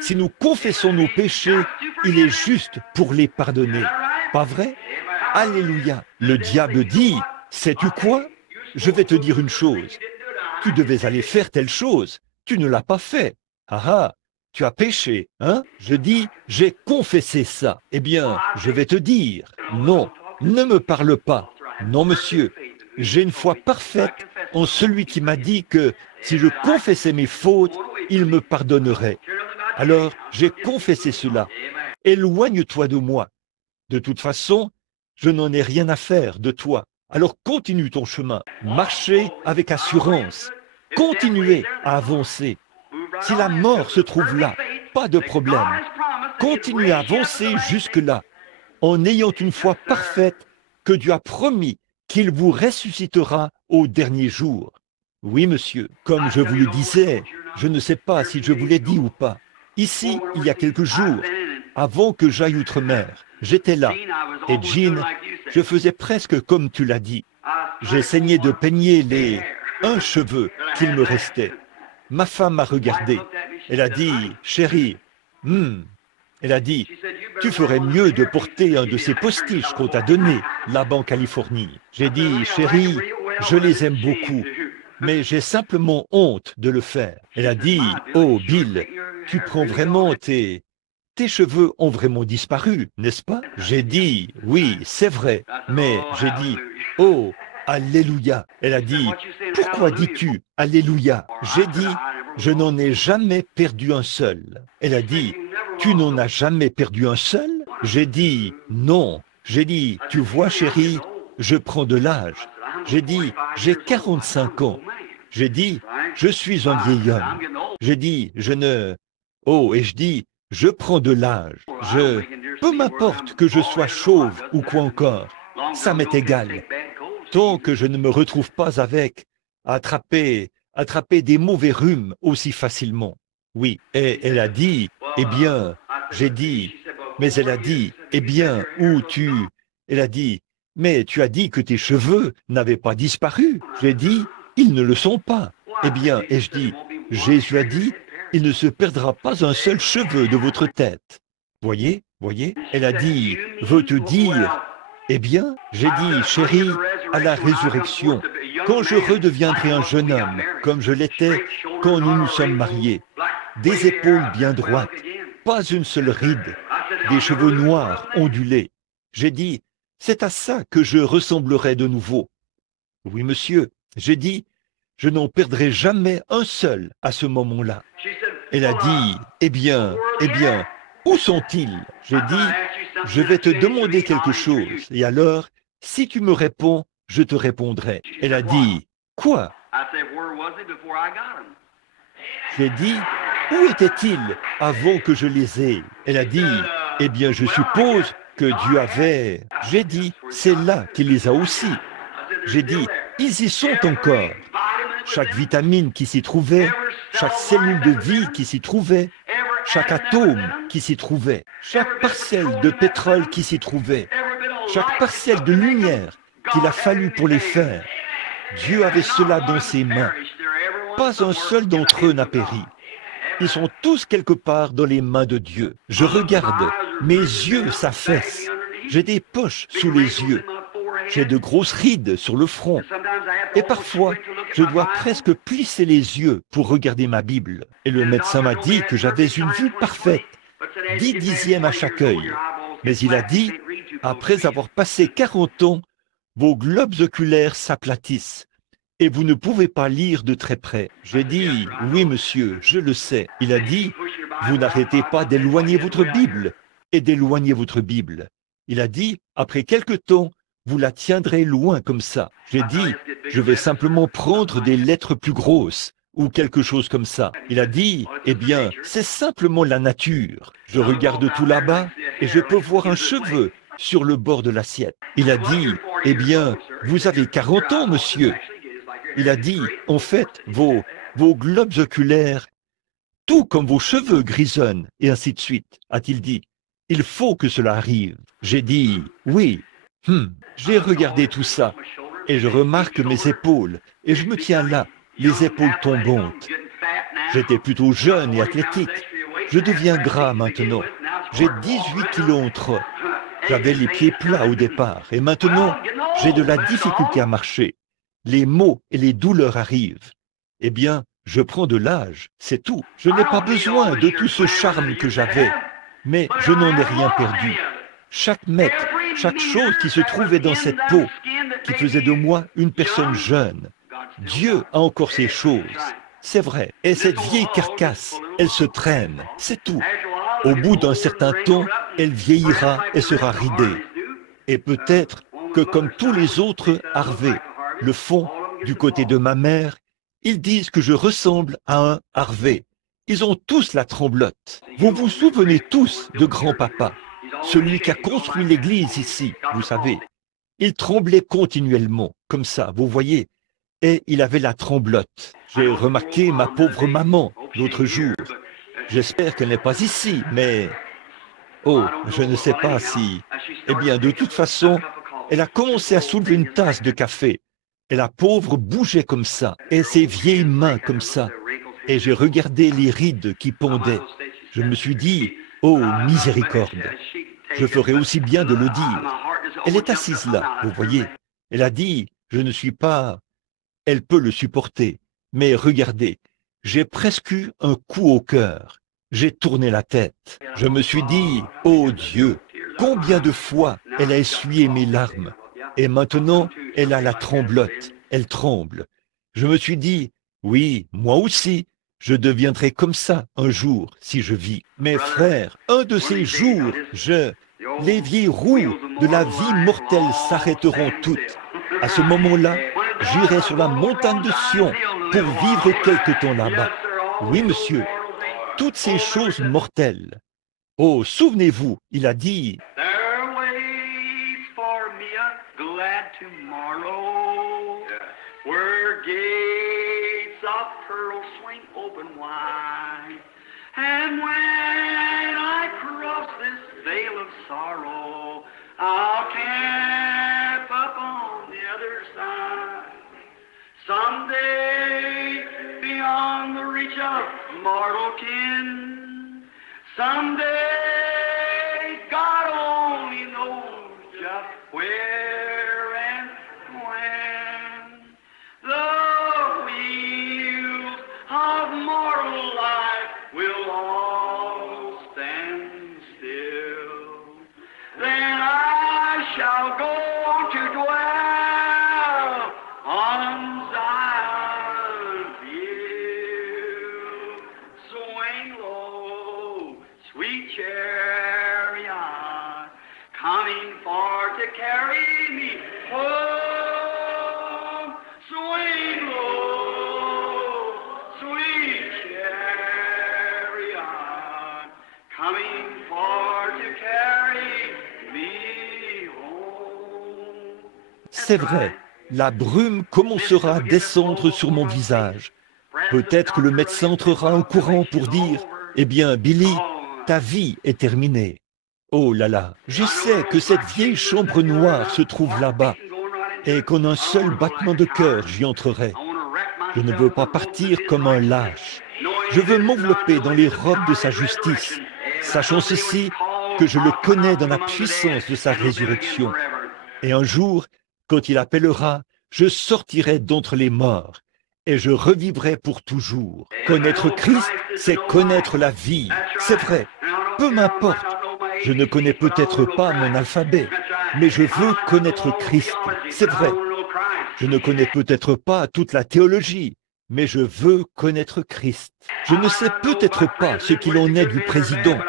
si nous confessons nos péchés, il est juste pour les pardonner. Pas vrai? Alléluia. Le diable dit, sais-tu quoi? Je vais te dire une chose. Tu devais aller faire telle chose. Tu ne l'as pas fait. Ah ah, tu as péché, hein? Je dis, j'ai confessé ça. Eh bien, je vais te dire, non, ne me parle pas. Non, monsieur, j'ai une foi parfaite en celui qui m'a dit que si je confessais mes fautes, il me pardonnerait. Alors, j'ai confessé cela. Éloigne-toi de moi. De toute façon, je n'en ai rien à faire de toi. Alors continue ton chemin. Marchez avec assurance. Continuez à avancer. Si la mort se trouve là, pas de problème. Continuez à avancer jusque-là, en ayant une foi parfaite que Dieu a promis qu'il vous ressuscitera au dernier jour. Oui, monsieur, comme je vous le disais, je ne sais pas si je vous l'ai dit ou pas. Ici, il y a quelques jours, avant que j'aille outre-mer, j'étais là. Et Jean, je faisais presque comme tu l'as dit. J'essayais de peigner un cheveu qu'il me restait. Ma femme m'a regardé. Elle a dit, chérie, elle a dit, tu ferais mieux de porter un de ces postiches qu'on t'a donné là-bas en Californie. J'ai dit, chérie, je les aime beaucoup, mais j'ai simplement honte de le faire. Elle a dit, oh Bill, tu prends vraiment tes cheveux ont vraiment disparu, n'est-ce pas? J'ai dit, oui, c'est vrai, mais j'ai dit, oh, alléluia. Elle a dit, pourquoi dis-tu alléluia? J'ai dit, je n'en ai jamais perdu un seul. Elle a dit, tu n'en as jamais perdu un seul? J'ai dit, non. J'ai dit, tu vois chérie, je prends de l'âge. J'ai dit, j'ai 45 ans. J'ai dit, je suis un vieil homme. J'ai dit, oh, et je dis, je prends de l'âge. Peu m'importe que je sois chauve ou quoi encore, ça m'est égal. Tant que je ne me retrouve pas avec attraper des mauvais rhumes aussi facilement. Oui, et elle a dit, eh bien, j'ai dit, mais elle a dit, eh bien, elle a dit, mais tu as dit que tes cheveux n'avaient pas disparu. J'ai dit, ils ne le sont pas. Eh bien, et je dis, Jésus a dit, il ne se perdra pas un seul cheveu de votre tête. Voyez? Elle a dit, veux-tu dire? Eh bien, j'ai dit, chérie, à la résurrection, quand je redeviendrai un jeune homme, comme je l'étais quand nous nous sommes mariés, des épaules bien droites, pas une seule ride, des cheveux noirs ondulés. J'ai dit, c'est à ça que je ressemblerai de nouveau. Oui, monsieur, j'ai dit, je n'en perdrai jamais un seul à ce moment-là. Elle a dit, eh bien, où sont-ils? J'ai dit, je vais te demander quelque chose, et alors, si tu me réponds, je te répondrai. Elle a dit, quoi? J'ai dit, où étaient-ils avant que je les aie? Elle a dit, eh bien, je suppose que Dieu avait... J'ai dit, c'est là qu'il les a aussi. J'ai dit, ils y sont encore. Chaque vitamine qui s'y trouvait, chaque cellule de vie qui s'y trouvait, chaque atome qui s'y trouvait, chaque parcelle de pétrole qui s'y trouvait, chaque parcelle de lumière qu'il a fallu pour les faire. Dieu avait cela dans ses mains. Pas un seul d'entre eux n'a péri. Ils sont tous quelque part dans les mains de Dieu. Je regarde, mes yeux s'affaissent. J'ai des poches sous les yeux. J'ai de grosses rides sur le front. Et parfois, je dois presque plisser les yeux pour regarder ma Bible. Et le médecin m'a dit que j'avais une vue parfaite, 10 dixièmes à chaque œil. Mais il a dit, après avoir passé 40 ans, vos globes oculaires s'aplatissent et vous ne pouvez pas lire de très près. J'ai dit, oui monsieur, je le sais. Il a dit, vous n'arrêtez pas d'éloigner votre Bible et d'éloigner votre Bible. Il a dit, après quelque temps, vous la tiendrez loin comme ça. J'ai dit, je vais simplement prendre des lettres plus grosses ou quelque chose comme ça. Il a dit, eh bien, c'est simplement la nature. Je regarde tout là-bas et je peux voir un cheveu sur le bord de l'assiette. Il a dit, eh bien, vous avez 40 ans, monsieur. Il a dit, en fait, vos globes oculaires, tout comme vos cheveux grisonnent, et ainsi de suite, a-t-il dit. Il faut que cela arrive. J'ai dit, oui. J'ai regardé tout ça, et je remarque mes épaules, et je me tiens là, les épaules tombantes. J'étais plutôt jeune et athlétique. Je deviens gras maintenant. J'ai 18 kilos en trop. J'avais les pieds plats au départ, et maintenant, j'ai de la difficulté à marcher. Les maux et les douleurs arrivent. Eh bien, je prends de l'âge, c'est tout. Je n'ai pas besoin de tout ce charme que j'avais, mais je n'en ai rien perdu. Chaque mètre, chaque chose qui se trouvait dans cette peau, qui faisait de moi une personne jeune. Dieu a encore ces choses, c'est vrai. Et cette vieille carcasse, elle se traîne, c'est tout. Au bout d'un certain temps, elle vieillira et sera ridée. Et peut-être que comme tous les autres Harvey le font du côté de ma mère, ils disent que je ressemble à un Harvey. Ils ont tous la tremblote. Vous vous souvenez tous de grand-papa, celui qui a construit l'église ici, vous savez. Il tremblait continuellement, comme ça, vous voyez, et il avait la tremblote. J'ai remarqué ma pauvre maman l'autre jour. J'espère qu'elle n'est pas ici, mais... Oh, je ne sais pas si... Eh bien, de toute façon, elle a commencé à soulever une tasse de café. Et la pauvre bougeait comme ça, et ses vieilles mains comme ça. Et j'ai regardé les rides qui pendaient. Je me suis dit, oh, miséricorde, je ferais aussi bien de le dire. Elle est assise là, vous voyez. Elle a dit, je ne suis pas... Elle peut le supporter. Mais regardez, j'ai presque eu un coup au cœur. J'ai tourné la tête. Je me suis dit, oh Dieu, combien de fois elle a essuyé mes larmes. Et maintenant, elle a la tremblote. Elle tremble. Je me suis dit, oui, moi aussi, je deviendrai comme ça un jour si je vis. Mes frères, un de ces jours, les vieilles roues de la vie mortelle s'arrêteront toutes. À ce moment-là, j'irai sur la montagne de Sion pour vivre quelque temps là-bas. Oui, monsieur, toutes ces choses mortelles. Oh, souvenez-vous, il a dit, There waits for me a glad tomorrow, where gates of pearl swing open wide. And when I cross this veil of sorrow, I'll camp up on the other side. Someday, beyond the reach of mortal kin, someday, God only knows just where and when the wheels of mortal life will shall go to dwell on Zion's hill. Swing low, sweet chariot, coming for to carry me home. Swing low, sweet chariot, coming for to carry me home. C'est vrai, la brume commencera à descendre sur mon visage. Peut-être que le médecin entrera en courant pour dire « Eh bien, Billy, ta vie est terminée. » Oh là là, je sais que cette vieille chambre noire se trouve là-bas et qu'en un seul battement de cœur, j'y entrerai. Je ne veux pas partir comme un lâche. Je veux m'envelopper dans les robes de sa justice, sachant ceci, que je le connais dans la puissance de sa résurrection. Et un jour, quand il appellera, je sortirai d'entre les morts et je revivrai pour toujours. Connaître Christ, c'est connaître la vie. C'est vrai, peu m'importe. Je ne connais peut-être pas mon alphabet, mais je veux connaître Christ. C'est vrai. Je ne connais peut-être pas toute la théologie, mais je veux connaître Christ. Je ne sais peut-être pas ce qu'il en est du président,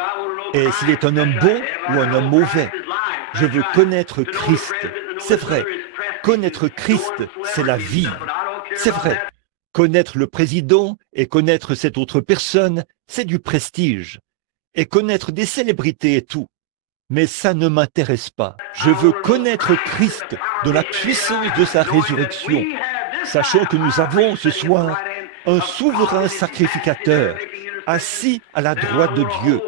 et s'il est un homme bon ou un homme mauvais. Je veux connaître Christ. C'est vrai. Connaître Christ, c'est la vie. C'est vrai. Connaître le président et connaître cette autre personne, c'est du prestige. Et connaître des célébrités et tout. Mais ça ne m'intéresse pas. Je veux connaître Christ de la puissance de sa résurrection, sachant que nous avons ce soir un souverain sacrificateur assis à la droite de Dieu,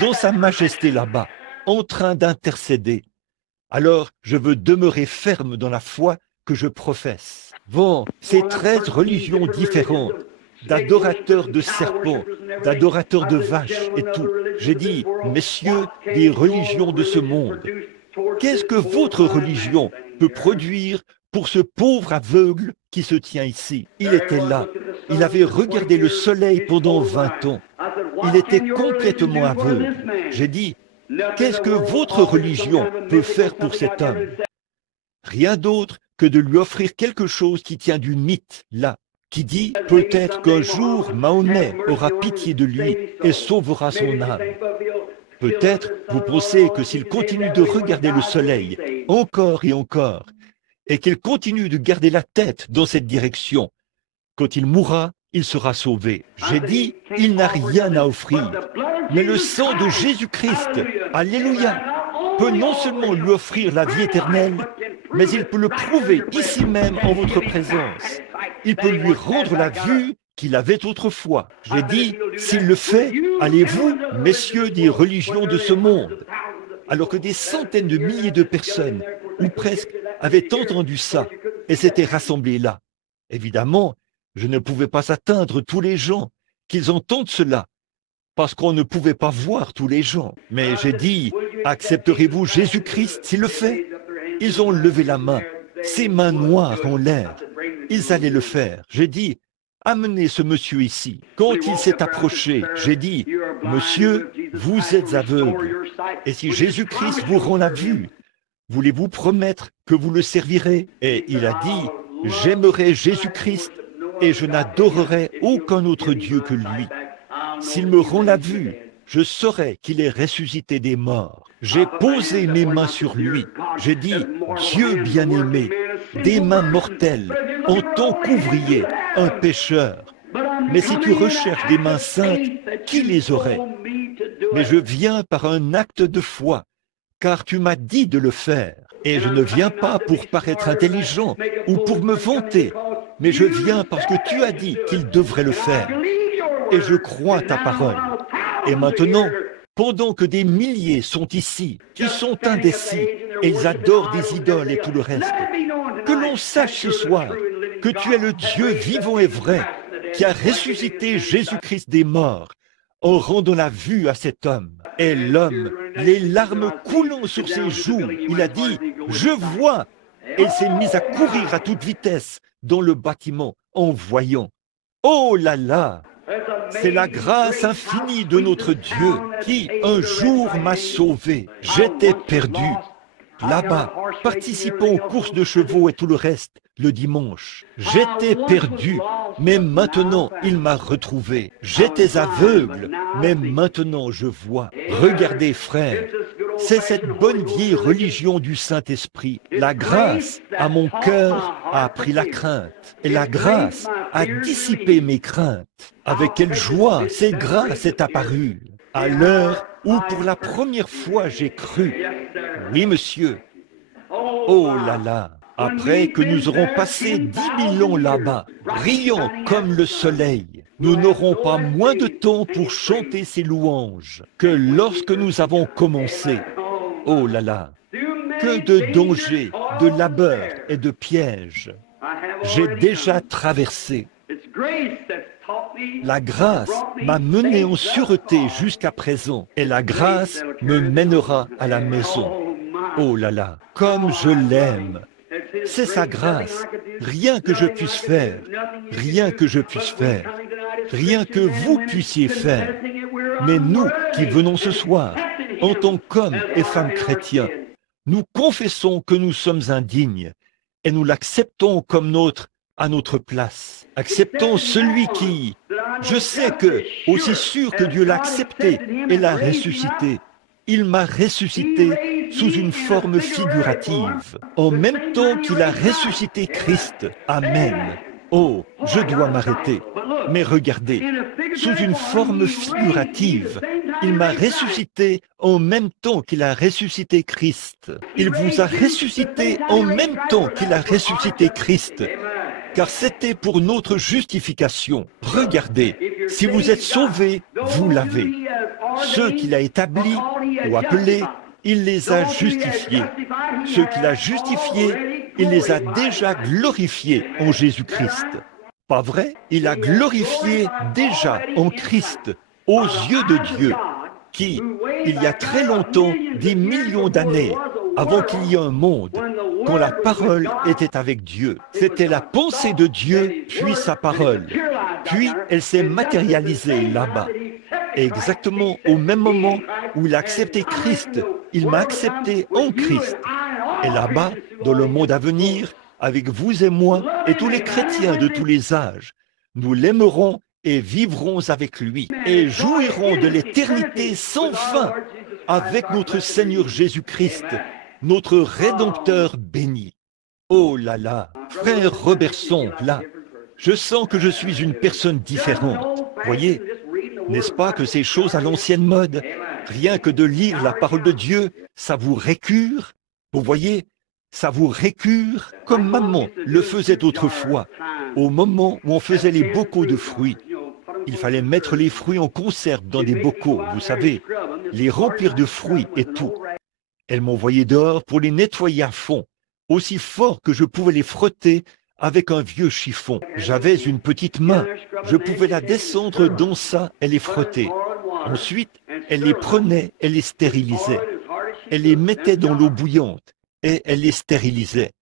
dans sa majesté là-bas, en train d'intercéder. Alors, je veux demeurer ferme dans la foi que je professe. Bon, ces 13 religions différentes, d'adorateurs de serpents, d'adorateurs de vaches et tout. J'ai dit, messieurs, des religions de ce monde, qu'est-ce que votre religion peut produire pour ce pauvre aveugle qui se tient ici? Il était là, il avait regardé le soleil pendant 20 ans, il était complètement aveugle. J'ai dit, qu'est-ce que votre religion peut faire pour cet homme? Rien d'autre que de lui offrir quelque chose qui tient du mythe, là, qui dit peut-être qu'un jour Mahomet aura pitié de lui et sauvera son âme. Peut-être vous pensez que s'il continue de regarder le soleil encore et encore, et qu'il continue de garder la tête dans cette direction, quand il mourra, il sera sauvé. J'ai dit, il n'a rien à offrir, mais le sang de Jésus-Christ, alléluia, peut non seulement lui offrir la vie éternelle, mais il peut le prouver ici même en votre présence. Il peut lui rendre la vue qu'il avait autrefois. J'ai dit, s'il le fait, allez-vous, messieurs des religions de ce monde. Alors que des centaines de milliers de personnes, ou presque, avaient entendu ça et s'étaient rassemblés là. Évidemment, je ne pouvais pas atteindre tous les gens, qu'ils entendent cela, parce qu'on ne pouvait pas voir tous les gens. Mais j'ai dit, accepterez-vous Jésus-Christ s'il le fait? Ils ont levé la main, ses mains noires ont l'air. Ils allaient le faire. J'ai dit, amenez ce monsieur ici. Quand il s'est approché, j'ai dit, monsieur, vous êtes aveugle. Et si Jésus-Christ vous rend la vue, voulez-vous promettre que vous le servirez? Et il a dit, j'aimerai Jésus-Christ et je n'adorerai aucun autre Dieu que lui. S'il me rend la vue, je saurai qu'il est ressuscité des morts. J'ai posé mes mains sur lui. J'ai dit, Dieu bien-aimé, des mains mortelles, en tant qu'ouvrier, un pécheur. Mais si tu recherches des mains saintes, qui les aurait? Mais je viens par un acte de foi, car tu m'as dit de le faire. Et je ne viens pas pour paraître intelligent ou pour me vanter, mais je viens parce que tu as dit qu'il devrait le faire. Et je crois ta parole. Et maintenant, pendant que des milliers sont ici, qui sont indécis, et ils adorent des idoles et tout le reste, que l'on sache ce soir que tu es le Dieu vivant et vrai, qui a ressuscité Jésus-Christ des morts, en rendant la vue à cet homme. Et l'homme, les larmes coulant sur ses joues, il a dit, « Je vois !» Et il s'est mis à courir à toute vitesse dans le bâtiment en voyant. Oh là là! C'est la grâce infinie de notre Dieu qui, un jour, m'a sauvé. J'étais perdu. là-bas, participant aux courses de chevaux et tout le reste, le dimanche. J'étais perdu, mais maintenant il m'a retrouvé. J'étais aveugle, mais maintenant je vois. Regardez, frère, c'est cette bonne vieille religion du Saint-Esprit. La grâce à mon cœur a appris la crainte, et la grâce a dissipé mes craintes. Avec quelle joie cette grâce est apparue, à l'heure où pour la première fois j'ai cru. Oui, monsieur. Oh là là, après que nous aurons passé 10 000 ans là-bas, brillant comme le soleil, nous n'aurons pas moins de temps pour chanter ses louanges que lorsque nous avons commencé. Oh là là, que de dangers, de labeurs et de pièges j'ai déjà traversé. La grâce m'a mené en sûreté jusqu'à présent, et la grâce me mènera à la maison. Oh là là, comme je l'aime! C'est sa grâce, rien que je puisse faire, rien que je puisse faire, rien que vous puissiez faire. Mais nous qui venons ce soir, en tant qu'hommes et femmes chrétiens, nous confessons que nous sommes indignes et nous l'acceptons comme nôtre à notre place. Acceptons celui qui, je sais que, aussi sûr que Dieu l'a accepté et l'a ressuscité, il m'a ressuscité sous une forme figurative, en même temps qu'il a ressuscité Christ. Amen. Oh, je dois m'arrêter. Mais regardez, sous une forme figurative, il m'a ressuscité en même temps qu'il a ressuscité Christ. Il vous a ressuscité en même temps qu'il a ressuscité Christ, car c'était pour notre justification. Regardez, si vous êtes sauvés, vous l'avez. Ceux qu'il a établis ou appelés, il les a justifiés. Ceux qu'il a justifiés, il les a déjà glorifiés en Jésus-Christ. Pas vrai? Il a glorifié déjà en Christ aux yeux de Dieu, qui, il y a très longtemps, des millions d'années, avant qu'il y ait un monde, quand la parole était avec Dieu. C'était la pensée de Dieu, puis sa parole. Puis elle s'est matérialisée là-bas. Exactement au même moment où il a accepté Christ, il m'a accepté en Christ. Et là-bas, dans le monde à venir, avec vous et moi et tous les chrétiens de tous les âges, nous l'aimerons et vivrons avec lui et jouirons de l'éternité sans fin avec notre Seigneur Jésus-Christ, notre Rédempteur béni. Oh là là, frère Robertson, là, je sens que je suis une personne différente. Voyez, n'est-ce pas que ces choses à l'ancienne mode, rien que de lire la parole de Dieu, ça vous récure? Vous voyez, ça vous récure comme maman le faisait autrefois, au moment où on faisait les bocaux de fruits. Il fallait mettre les fruits en conserve dans des bocaux, vous savez, les remplir de fruits et tout. Elle m'envoyait dehors pour les nettoyer à fond, aussi fort que je pouvais les frotter avec un vieux chiffon. J'avais une petite main, je pouvais la descendre dans ça et les frotter. Ensuite, elle les prenait et les stérilisait. Elle les mettait dans l'eau bouillante et elle les stérilisait.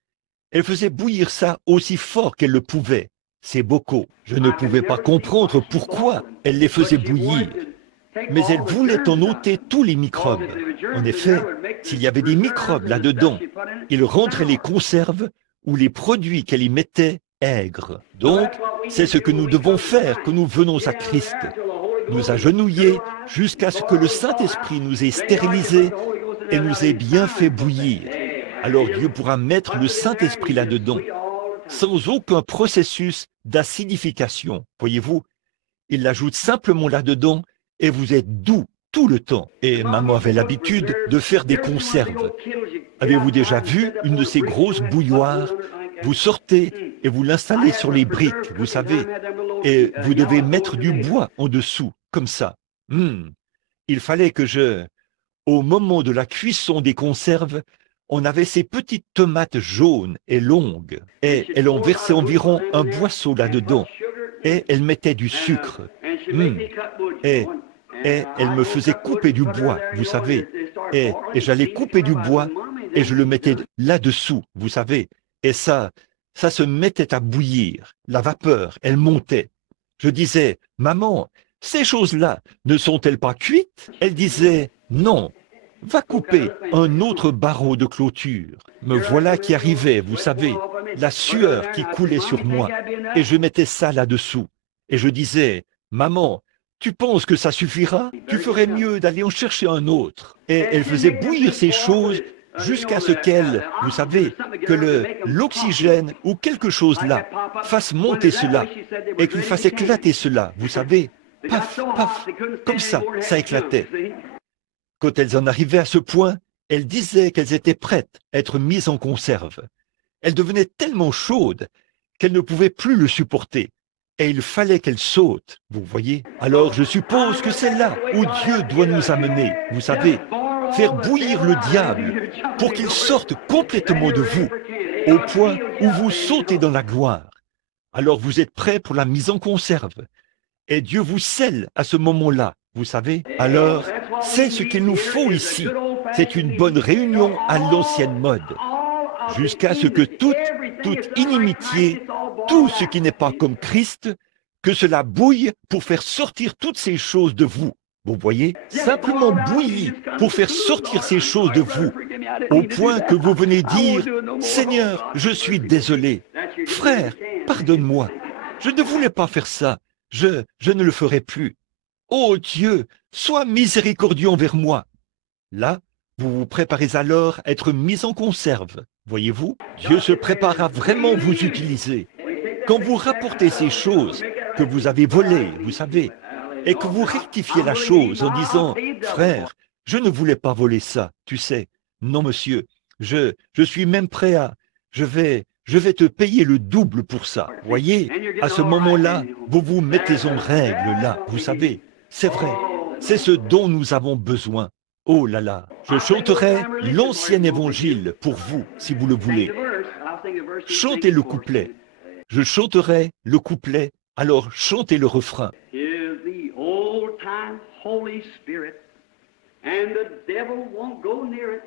Elle faisait bouillir ça aussi fort qu'elle le pouvait, ces bocaux. Je ne pouvais pas comprendre pourquoi elle les faisait bouillir. Mais elle voulait en ôter tous les microbes. En effet, s'il y avait des microbes là-dedans, il rendrait les conserves ou les produits qu'elle y mettait aigres. Donc, c'est ce que nous devons faire quand nous venons à Christ. Nous agenouiller jusqu'à ce que le Saint-Esprit nous ait stérilisés et nous ait bien fait bouillir. Alors Dieu pourra mettre le Saint-Esprit là-dedans, sans aucun processus d'acidification. Voyez-vous, il l'ajoute simplement là-dedans et vous êtes doux tout le temps. Et maman avait l'habitude de faire des conserves. Avez-vous déjà vu une de ces grosses bouilloires? Vous sortez et vous l'installez sur les briques, vous savez, et vous devez mettre du bois en dessous, comme ça. Il fallait que au moment de la cuisson des conserves, on avait ces petites tomates jaunes et longues, et elle en versait environ un boisseau là-dedans, et elle mettait du sucre. Et elle me faisait couper du bois, vous savez, et j'allais couper du bois, et je le mettais là-dessous, vous savez, et ça se mettait à bouillir, la vapeur, elle montait. Je disais, maman, ces choses-là ne sont-elles pas cuites? Elle disait, non, va couper un autre barreau de clôture. Me voilà qui arrivait, vous savez, la sueur qui coulait sur moi, et je mettais ça là-dessous. Et je disais, maman, tu penses que ça suffira? Tu ferais mieux d'aller en chercher un autre. Et elle faisait bouillir ces choses jusqu'à ce qu'elle, vous savez, que l'oxygène ou quelque chose là fasse monter cela et qu'il fasse éclater cela, vous savez, paf, paf, comme ça éclatait. Quand elles en arrivaient à ce point, elles disaient qu'elles étaient prêtes à être mises en conserve. Elles devenaient tellement chaudes qu'elles ne pouvaient plus le supporter. Et il fallait qu'elles sautent, vous voyez. Alors je suppose que c'est là où Dieu doit nous amener, vous savez, faire bouillir le diable pour qu'il sorte complètement de vous, au point où vous sautez dans la gloire. Alors vous êtes prêts pour la mise en conserve. Et Dieu vous scelle à ce moment-là, vous savez. Alors, c'est ce qu'il nous faut ici. C'est une bonne réunion à l'ancienne mode. Jusqu'à ce que toute inimitié, tout ce qui n'est pas comme Christ, que cela bouille pour faire sortir toutes ces choses de vous. Vous voyez, simplement bouillir pour faire sortir ces choses de vous, au point que vous venez dire, « Seigneur, je suis désolé. Frère, pardonne-moi. Je ne voulais pas faire ça. Je ne le ferai plus. Oh Dieu, sois miséricordieux envers moi. » Là, vous vous préparez alors à être mis en conserve. Voyez-vous, Dieu se prépare à vraiment vous utiliser. Quand vous rapportez ces choses que vous avez volées, vous savez, et que vous rectifiez la chose en disant, « Frère, je ne voulais pas voler ça, tu sais. Non, monsieur, je suis même prêt à... Je vais te payer le double pour ça. » Voyez, à ce moment-là, vous vous mettez en règle, là, vous savez. C'est vrai, c'est ce dont nous avons besoin. Oh là là, je chanterai l'ancien évangile pour vous, si vous le voulez. Chantez le couplet. Je chanterai le couplet, alors chantez le refrain. Is the old time Holy Spirit, and the devil won't go near it.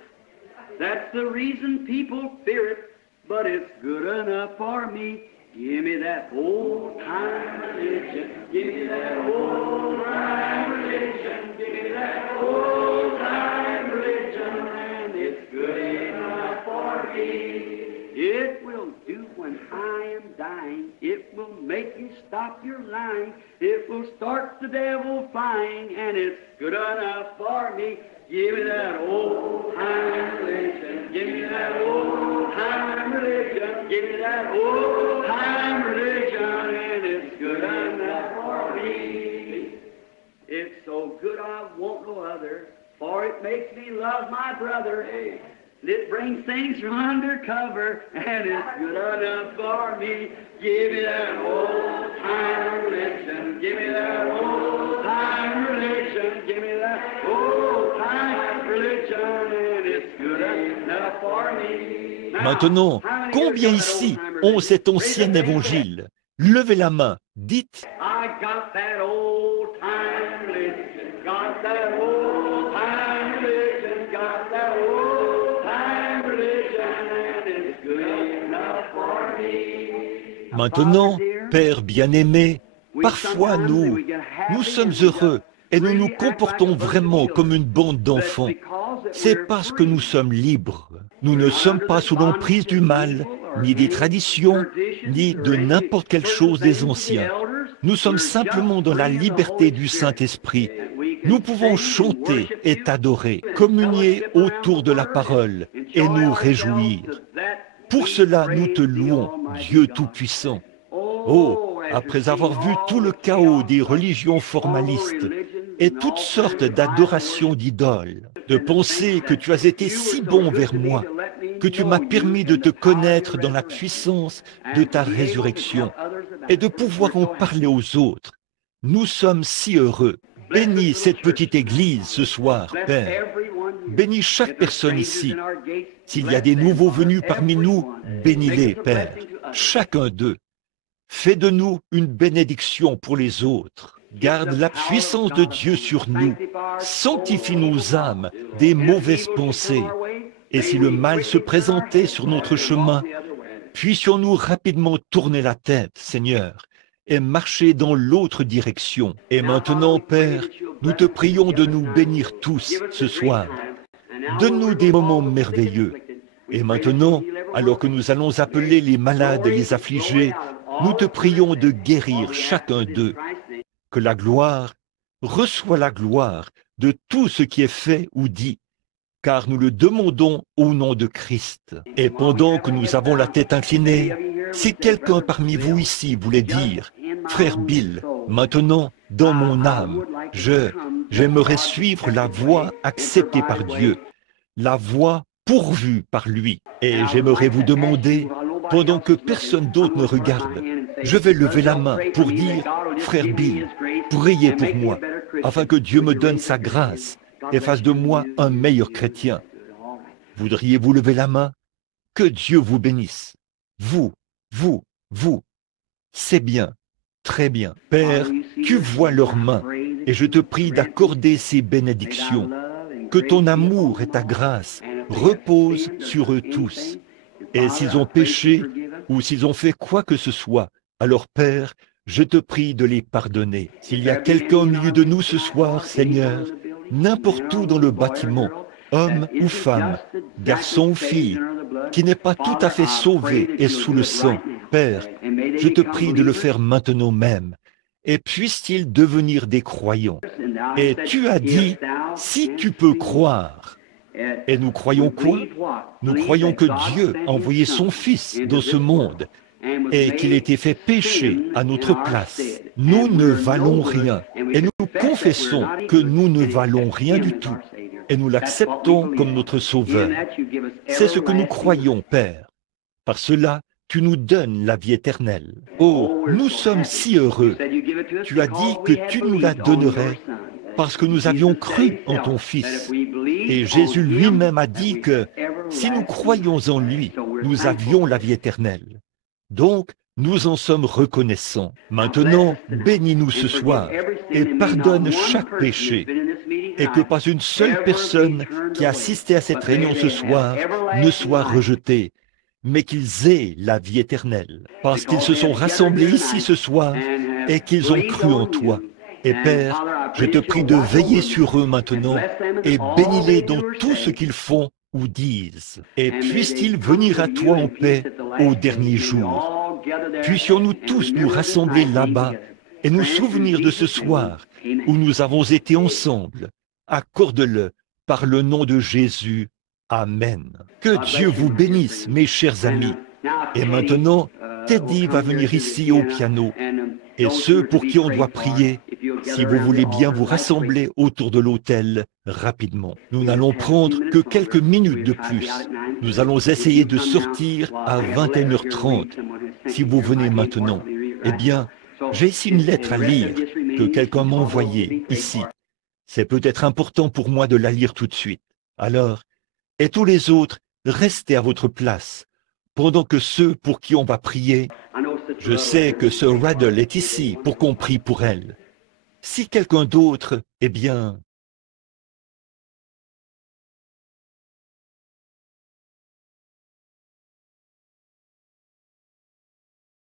That's the reason people fear it, but it's good enough for me. Give me that old time religion. Give me that old time religion. Give me that old time religion, and it's good enough for me. It will do when I am dying. It will make you stop your lying. It will start the devil flying, and it's good enough for me. Give me that old time religion. Give me that old time religion. Give me that old time religion, and it's good enough for me. It's so good I want no other, for it makes me love my brother. It brings things from undercover, and it's good enough for me. Give me that old time religion. Give me that old time religion. Give me that old time religion, and it's good enough for me. Maintenant, combien ici ont cet ancien évangile? Levez la main, dites. I got that old time religion. Got that old time religion. Got that old time religion, and it's good enough for me. Maintenant, Père bien-aimé, parfois nous sommes heureux et nous nous comportons vraiment comme une bande d'enfants. C'est parce que nous sommes libres. Nous ne sommes pas sous l'emprise du mal, ni des traditions, ni de n'importe quelle chose des anciens. Nous sommes simplement dans la liberté du Saint-Esprit. Nous pouvons chanter et t'adorer, communier autour de la parole et nous réjouir. Pour cela, nous te louons, Dieu Tout-Puissant. Oh, après avoir vu tout le chaos des religions formalistes et toutes sortes d'adorations d'idoles, de penser que tu as été si bon vers moi, que tu m'as permis de te connaître dans la puissance de ta résurrection et de pouvoir en parler aux autres. Nous sommes si heureux. Bénis cette petite église ce soir, Père. Bénis chaque personne ici. S'il y a des nouveaux venus parmi nous, bénis-les, Père, chacun d'eux. Fais de nous une bénédiction pour les autres. Garde la puissance de Dieu sur nous. Sanctifie nos âmes des mauvaises pensées. Et si le mal se présentait sur notre chemin, puissions-nous rapidement tourner la tête, Seigneur, et marcher dans l'autre direction. Et maintenant, Père, nous te prions de nous bénir tous ce soir. donne-nous des moments merveilleux. Et maintenant, alors que nous allons appeler les malades et les affligés, nous te prions de guérir chacun d'eux. Que la gloire, reçois la gloire de tout ce qui est fait ou dit, car nous le demandons au nom de Christ. Et pendant que nous avons la tête inclinée, si quelqu'un parmi vous ici voulait dire, « Frère Bill, maintenant, dans mon âme, j'aimerais suivre la voie acceptée par Dieu, la voie pourvue par lui. Et j'aimerais vous demander, pendant que personne d'autre ne regarde, je vais lever la main pour dire, « Frère Bill, priez pour moi, afin que Dieu me donne sa grâce et fasse de moi un meilleur chrétien. » Voudriez-vous lever la main? Que Dieu vous bénisse. Vous. C'est bien, très bien. Père, tu vois leurs mains, et je te prie d'accorder ces bénédictions. Que ton amour et ta grâce reposent sur eux tous. Et s'ils ont péché, ou s'ils ont fait quoi que ce soit, alors Père, je te prie de les pardonner. S'il y a quelqu'un au milieu de nous ce soir, Seigneur, n'importe où dans le bâtiment, homme ou femme, garçon ou fille, qui n'est pas tout à fait sauvé et sous le sang, Père, je te prie de le faire maintenant même, et puisse-t-il devenir des croyants. Et tu as dit, si tu peux croire. Et nous croyons quoi? Nous croyons que Dieu a envoyé son Fils dans ce monde et qu'il a été fait péché à notre place. Nous ne valons rien et nous confessons que nous ne valons rien du tout et nous l'acceptons comme notre Sauveur. C'est ce que nous croyons, Père. Par cela, tu nous donnes la vie éternelle. Oh, nous sommes si heureux. Tu as dit que tu nous la donnerais parce que nous avions cru en ton Fils. Et Jésus lui-même a dit que si nous croyons en lui, nous avions la vie éternelle. Donc, nous en sommes reconnaissants. Maintenant, bénis-nous ce soir et pardonne chaque péché. Et que pas une seule personne qui a assisté à cette réunion ce soir ne soit rejetée, mais qu'ils aient la vie éternelle. Parce qu'ils se sont rassemblés ici ce soir et qu'ils ont cru en toi. Et Père, je te prie de veiller sur eux maintenant et bénis-les dans tout ce qu'ils font ou disent. Et puissent-ils venir à toi en paix au dernier jour. Puissions-nous tous nous rassembler là-bas et nous souvenir de ce soir où nous avons été ensemble. Accorde-le par le nom de Jésus. Amen. Que Dieu vous bénisse, mes chers amis. Et maintenant, Teddy va venir ici au piano. Et ceux pour qui on doit prier, si vous voulez bien vous rassembler autour de l'autel rapidement. Nous n'allons prendre que quelques minutes de plus. Nous allons essayer de sortir à 21h30. Si vous venez maintenant, eh bien, j'ai ici une lettre à lire que quelqu'un m'a envoyée ici. C'est peut-être important pour moi de la lire tout de suite. Alors, et tous les autres, restez à votre place, pendant que ceux pour qui on va prier, je sais que Sir Raddle est ici pour qu'on prie pour elle. Si quelqu'un d'autre, eh bien,